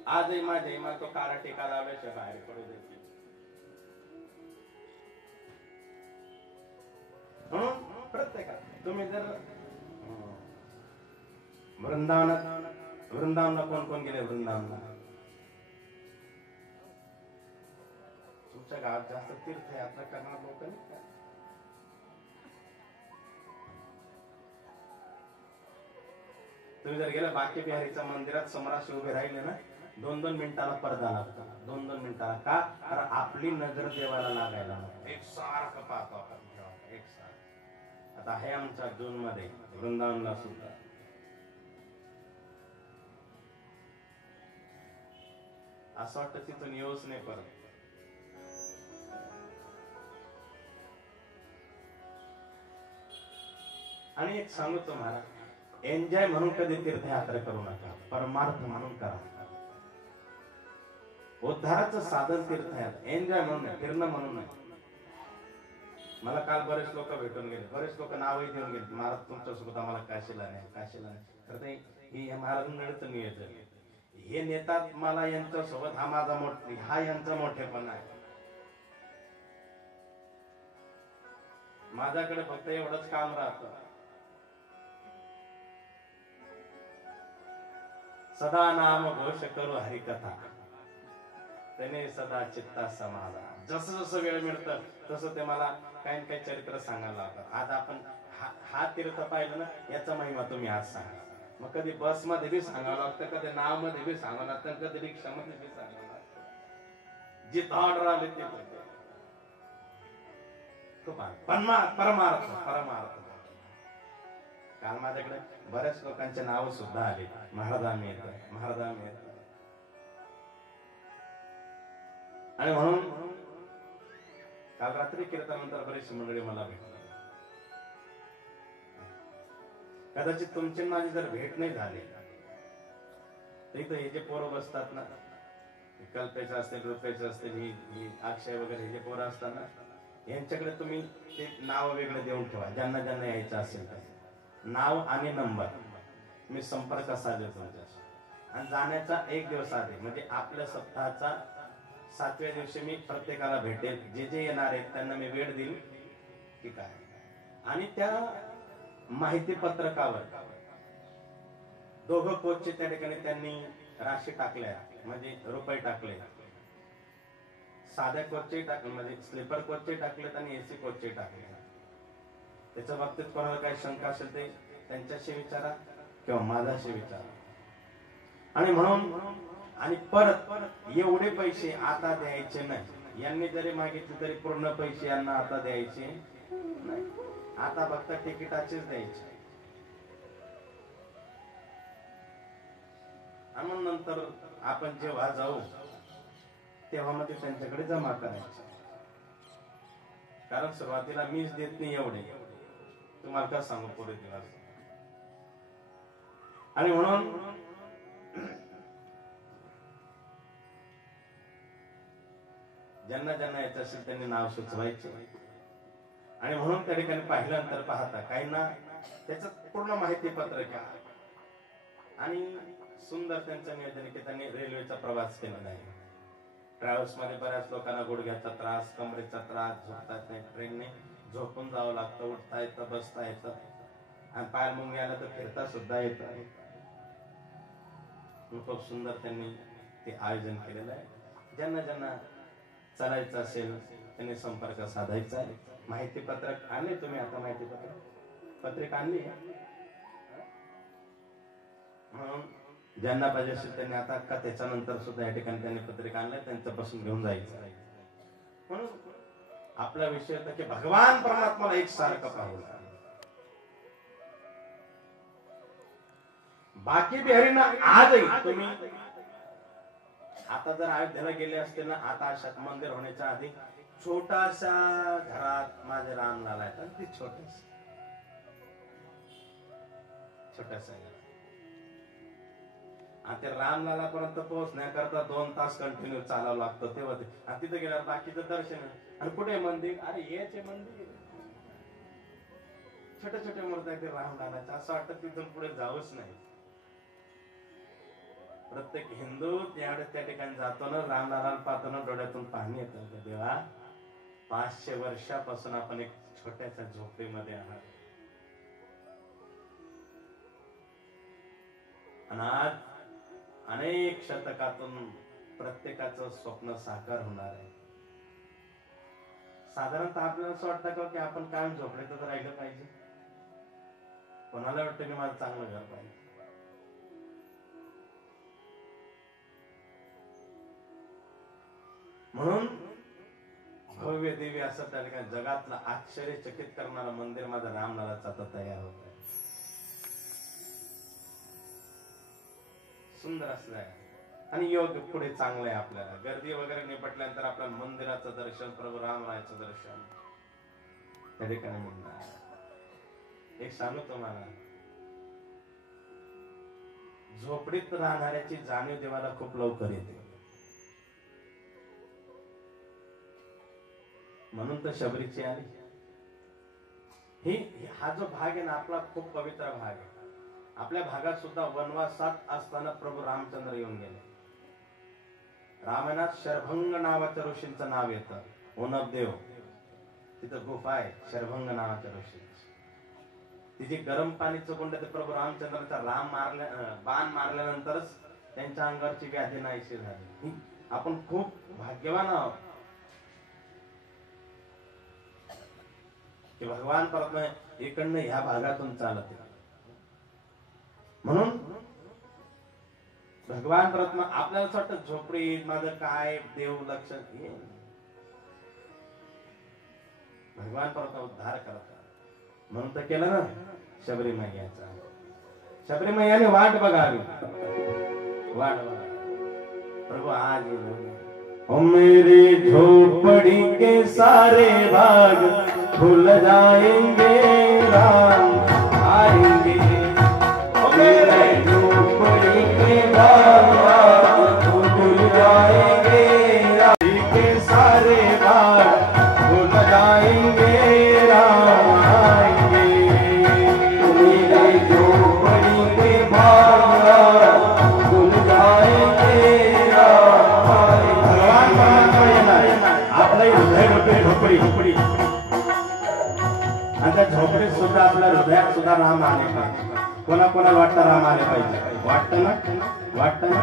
आजही माझे मला तो काळा टीका लावल्याशिवाय बाहेर पडू देत। म्हणून प्रत्येकात तुम्ही जर वृंदावनाला कोण कोण गेले? वृंदावनाला तुमच्या गावात जास्त तीर्थयात्रा करणार लोक नाही का? तुम्ही जर गेला बाकी बिहारीच्या मंदिरात समोराशी उभे राहिले ना, 2-2 मिनिटाला पडदा लागतो, 2-2 मिनिटाला। का? कारण आपली नजर देवाला लागायला नको, एक सारखं पाहतो आपण, एक सारखं। आता आहे आमच्या जून मध्ये वृंदावनला सुद्धा असं वाटतं तिथून येऊच नाही परत। आणि एक सांगू तुम्हाला, एन्जॉय म्हणून कधी तीर्थयात्रा करू नका, परमार्थ म्हणून करा। उद्धाराचं साधन तीर्थयात्रा, एन्जॉय म्हणून, फिरणं म्हणून नाही। मला काल बरेच लोक भेटून गेले, बरेच लोक नावही देऊन गेले, महाराज तुमच्या सोबत आम्हाला काशीला नाही, काशीला नाही। तर ते ही महाराज मिळतं नियोजन, हे नेतात मला यांच्या सोबत, हा माझा हा यांचा मोठेपणा आहे। माझ्याकडे फक्त एवढंच काम राहतं, सदा नाम घोष करू हरिकथा, त्याने सदा चित्ता समाधान। जसं जसं वेळ मिळतं तसं ते मला काही काही चरित्र सांगायला लावतात। आज आपण हा तीर्थ पाहिलं ना, याचा महिमा तुम्ही आज सांगा। मग कधी बस मध्ये बी सांगावं लागतं, कधी नाव मध्ये बी सांगावं लागतं, कधी रिक्षा मध्ये बी सांगावं लागतं। जी ऑर्डर आली ते परमार्थ परमार्थ काल माझ्याकडे बऱ्याच लोकांचे नाव सुद्धा आले, महाराजांनी येत, महाराजांनी येत. आणि म्हणून काल रात्री कीर्तनानंतर बरीचशी मंडळी मला भेटली. कदाचित तुमची माझी जर भेट नाही झाली तर इथं हे जे पोरं बसतात ना, कल्पेचे असतील, रुपेचे असतील, ही अक्षय वगैरे हे जे पोरं असतात ना, यांच्याकडे तुम्ही ते नाव वेगळं देऊन ठेवा. ज्यांना ज्यांना यायचं असेल तर नाव आणि नंबर मी संपर्क साधेल तुमच्याशी. आणि जाण्याचा एक दिवस आधी म्हणजे आपल्या सप्ताहाचा 7व्या दिवशी मी प्रत्येकाला भेटेल. जे जे येणार आहेत त्यांना मी वेळ देईल की काय. आणि त्या माहिती पत्रकावर दोघं कोचचे त्या ठिकाणी त्यांनी राशी टाकल्या, म्हणजे रुपये टाकले. साध्या कोचचे टाकले, म्हणजे स्लीपर कोचचे टाकलेत आणि एसी कोचचे टाकले. त्याच्या बाबतीत कोणाला काही शंका असेल ते त्यांच्याशी विचारा किंवा माझ्याशी विचारा. आणि म्हणून आणि परत एवढे पैसे आता द्यायचे नाही. यांनी जरी मागितले तरी पूर्ण पैसे यांना आता द्यायचे नाही. आता फक्त तिकिटाचेच द्यायचे. आणि मग नंतर आपण जेव्हा जाऊ तेव्हा मग ते त्यांच्याकडे जमा करायचे. कारण सुरुवातीला मीच देत नाही एवढे, तुम्हाला काय सांगू पुढे दिवस. आणि म्हणून ज्यांना ज्यांना यायचं असेल त्यांनी नाव सुचवायचे. आणि म्हणून त्या ठिकाणी पाहिल्यानंतर पाहता काहींना त्याच पूर्ण माहिती पत्रक आहे. आणि सुंदर त्यांचं नियोजन की त्यांनी रेल्वेचा प्रवास केलेला आहे. ट्रॅव्हल्स मध्ये बऱ्याच लोकांना गुडघ्याचा त्रास, कमरेचा त्रास, झोपता येत नाही. ट्रेनने झोपून जावं लागतं, उठता येतं, बसता येतं, आणि पाय मुंग्या आला तर फिरता सुद्धा येतं. खूप सुंदर त्यांनी ते आयोजन केलेलं आहे. ज्यांना ज्यांना चालायचं असेल त्यांनी संपर्क साधायचा आहे. माहिती पत्रक आणले तुम्ही? आता माहिती पत्रिका आणली. म्हणून ज्यांना पाहिजे असेल त्यांनी आता का त्याच्यानंतर सुद्धा या ठिकाणी त्यांनी पत्रिका आणल्या, त्यांच्यापासून घेऊन जायचं. म्हणून आपला विषय होता की भगवान परमात्माला एक सारखं पाहिजे. बाकी बिहारींना आजही तुम्ही आता जर अयोध्येला गेले असते ना, आता अशा मंदिर होण्याच्या आधी छोटासा घरात माझे रामलाला आहेत. अगदी छोटस छोटासा. आणि ते रामलाला पर्यंत पोहोचण्याकरता 2 तास कंटिन्यू चालावं लागतं. तेव्हा ते आणि तिथे गेल्यावर बाकीचं दर्शन. आणि कुठे मंदिर? अरे हेच मंदिर, छोटे छोटे मूर्ती आहेत रामलालाच्या. असं वाटतं तिथून पुढे जाऊच नाही. प्रत्येक हिंदू त्यावेळेस त्या ठिकाणी जातो ना, रामलाला पाहतो ना, डोळ्यातून पाणी येतं. देवा, 500 वर्षापासून आपण एक छोट्याशा झोपडीमध्ये आहात, आणि आज अनेक शतकातून प्रत्येकाचं स्वप्न साकार होणार आहे. साधारणतः आपल्याला असं वाटतं का की आपण कायम झोपडीतच राहिलं पाहिजे? कोणाला वाटतं की माझं चांगलं घर पाहिजे? म्हणून भव्य देवी असं त्या ठिकाणी जगातलं आश्चर्यचकित करणारं मंदिर माझं रामलालाचं आता तयार होत आहे. सुंदर असलं आहे. आणि योग पुढे चांगलं आहे. आपल्याला गर्दी वगैरे निपटल्यानंतर आपल्याला मंदिराचं दर्शन, प्रभू रामरायाचं दर्शन त्या ठिकाणी मिळणार. एक सांगू तुम्हाला, झोपडीत राहणाऱ्याची जाणीव देवाला खूप लवकर येते. म्हणून तर शबरीची आली. हा जो भाग आहे ना आपला, खूप पवित्र भाग आहे. आपल्या भागात सुद्धा वनवासात असताना प्रभू रामचंद्र येऊन गेले. रामायणात शरभंग नावाच्या ऋषींचं नाव येतं. ओनबदेव, तिथं गुफा आहे शरभंग नावाच्या ऋषींची. तिथे गरम पाणीचं कुंड, ते प्रभू रामचंद्राचा बाण मारल्यानंतरच त्यांच्या अंगावरची व्याधी नाहीशी झाली. आपण खूप भाग्यवान आहोत की भगवान परमात्मा इकडनं ह्या भागातून चालत. म्हणून भगवान परमात्मा आपल्याला असं वाटतं झोपडीत माझं काय देव लक्ष. भगवान परमात्मा उद्धार करतात. म्हणून तर केलं ना शबरी मैयाचा. शबरी मैयाने वाट बघावी, वाट बघा. प्रभु आज ओ मेरी झोपड़ी के सारे भाग खुल जाएंगे, राम आएंगे. ओ मेरे झोपड़ी के भाग खुल जाएंगे, राम के सारे भाग खुल जाएंगे, राम आएंगे. मेरे झोपड़ी के भाग खुल जाएंगे, राम आएंगे. भगवान परमात्मा येणार. आपलं हृदय मोठे झोपडी, आणि त्या झोपडीत सुद्धा आपल्या हृदयात सुद्धा राम आले पाहिजे. कोणा कोणाला वाटतं राम आले पाहिजे? वाटतं ना, वाटतं ना.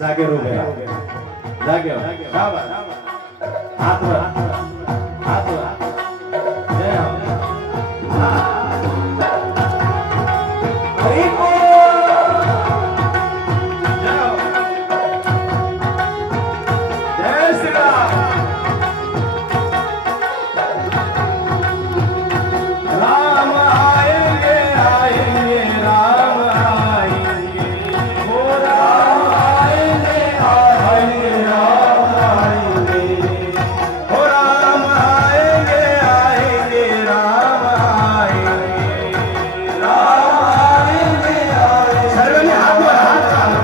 जागेवर उभे राहा, जागेवर. शाबास. हात वर, हात वर. जय हो. हरी बोल. जय हो. जय श्रीराम. राम आएंगे, आएंगे, राम आएंगे. ओ राम आएंगे, आएंगे, राम आएंगे. ओ राम आएंगे, आएंगे, राम आएंगे. राम आएंगे, आएंगे. सर्वांनी हात वर, हात वर.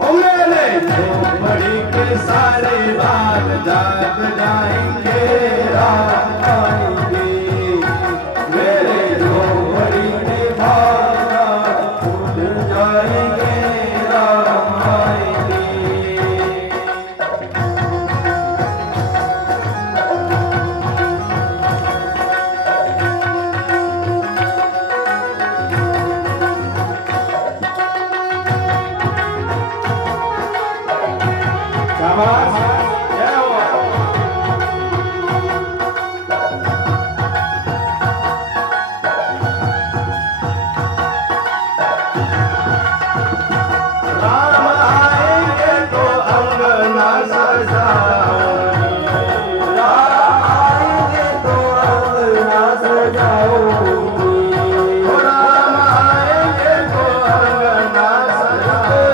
ओ मेरे झोपड़ी के सारे भाग जाग जाएंगे, राम आएंगे. मेरे झोपड़ी के भाग खुल जाएंगे, राम आएंगे. शाबाश. जय हो. राम आएंगे तो अंगना सजाओ, राम आएंगे तो अंगना सजाओ. राम आएंगे तो अंगना सजाओ,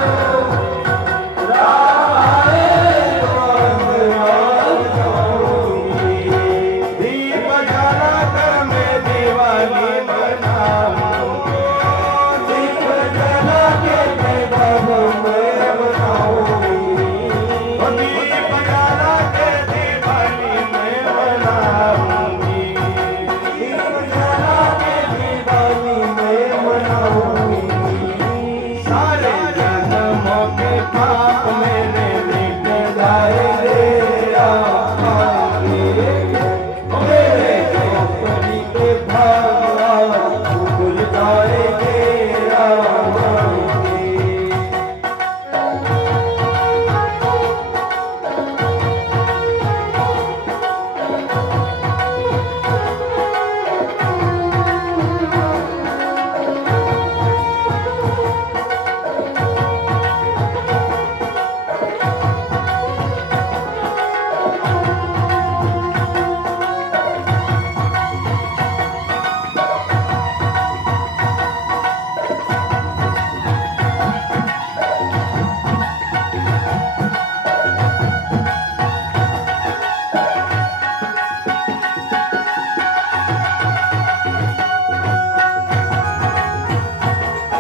राम आएंगे तो अंगना सजाओ. दीप जला कर मैं दिवाली मनाऊं, दीप जला के मैं बाबू मैं बनाऊंगी. दीप जला के दिवाली मैं मनाऊंगी, दीप जला के दिवाली मैं मनाऊंगी. सारे जन्मों के पाप मेरे मिट जाएंगे, राम आएंगे. मेरे झोपड़ी के भाग खुल जाएंगे, राम आएंगे.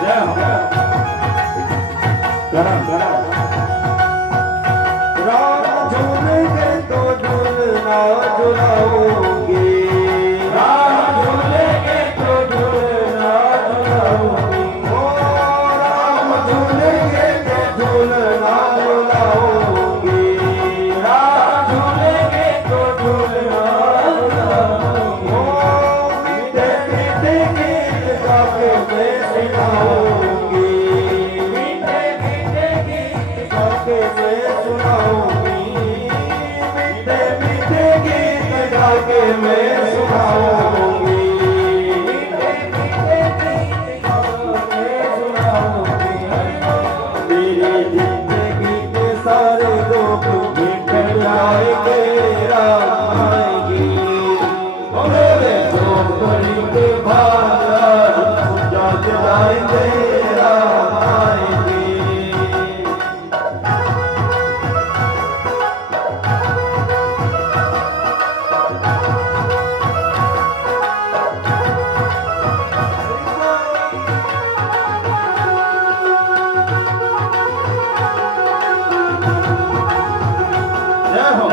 जय हो. करा, करा. राम झूलेंगे तो झूलना झुलाओगे, राम झूलेंगे तो झूलना झुलाओगे. ओ राम झूलेंगे तो झूलना झुलाओगे, राम झूलेंगे तो झूलना झुलाओगे. ओ मीठे मीठे गीत गा के मैं सिखाऊंगी, मीठे मीठे आएंगे राम आएंगे। जय हो।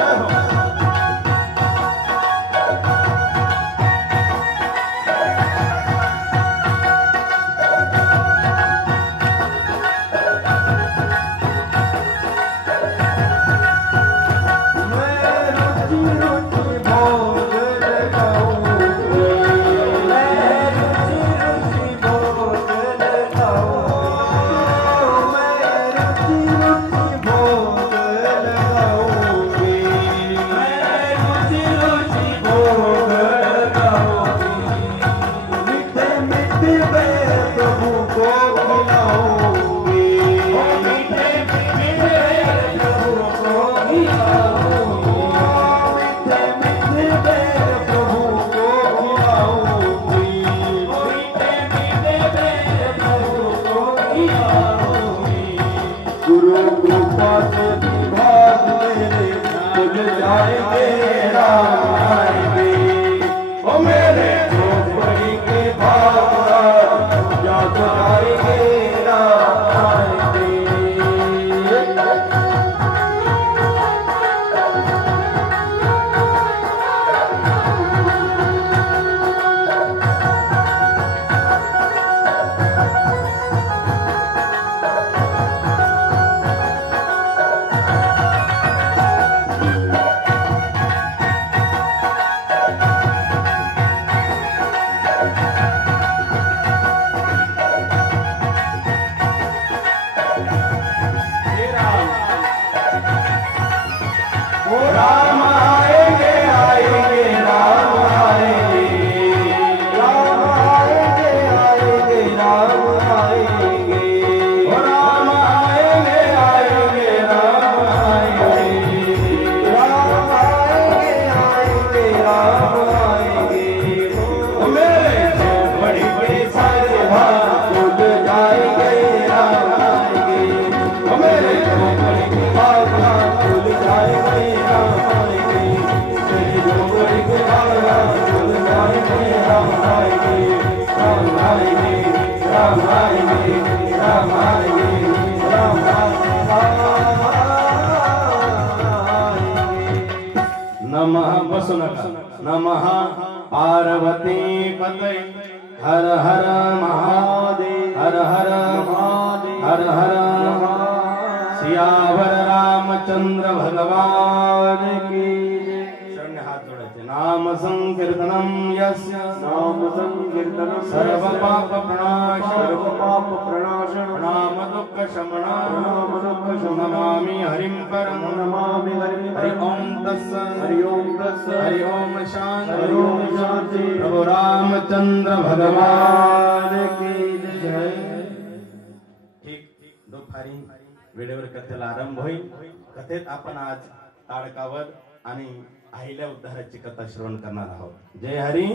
नमः वसुनका नमः पार्वती पतये हर हर महादेव हर हर महादेव हर हर सियावर रामचंद्र भगवान की शरण्य हाथ जोड़ायचे नाम संकीर्तनम यस्य नाम संकीर्तनम सर्व पाप प्रणाशन नाम दुःख शमन नमामि हरिं परं नमामि हरि ओम तत्सत् हरि ओम शांति प्रभु रामचंद्र भगवान की जय। ठीक दुपारी वेळेवर कथेला आरंभ होईल। कथेत आपण आज ताडकावध आणि अहिल्या उद्धाराची कथा श्रवण करणार आहोत। जय हरी।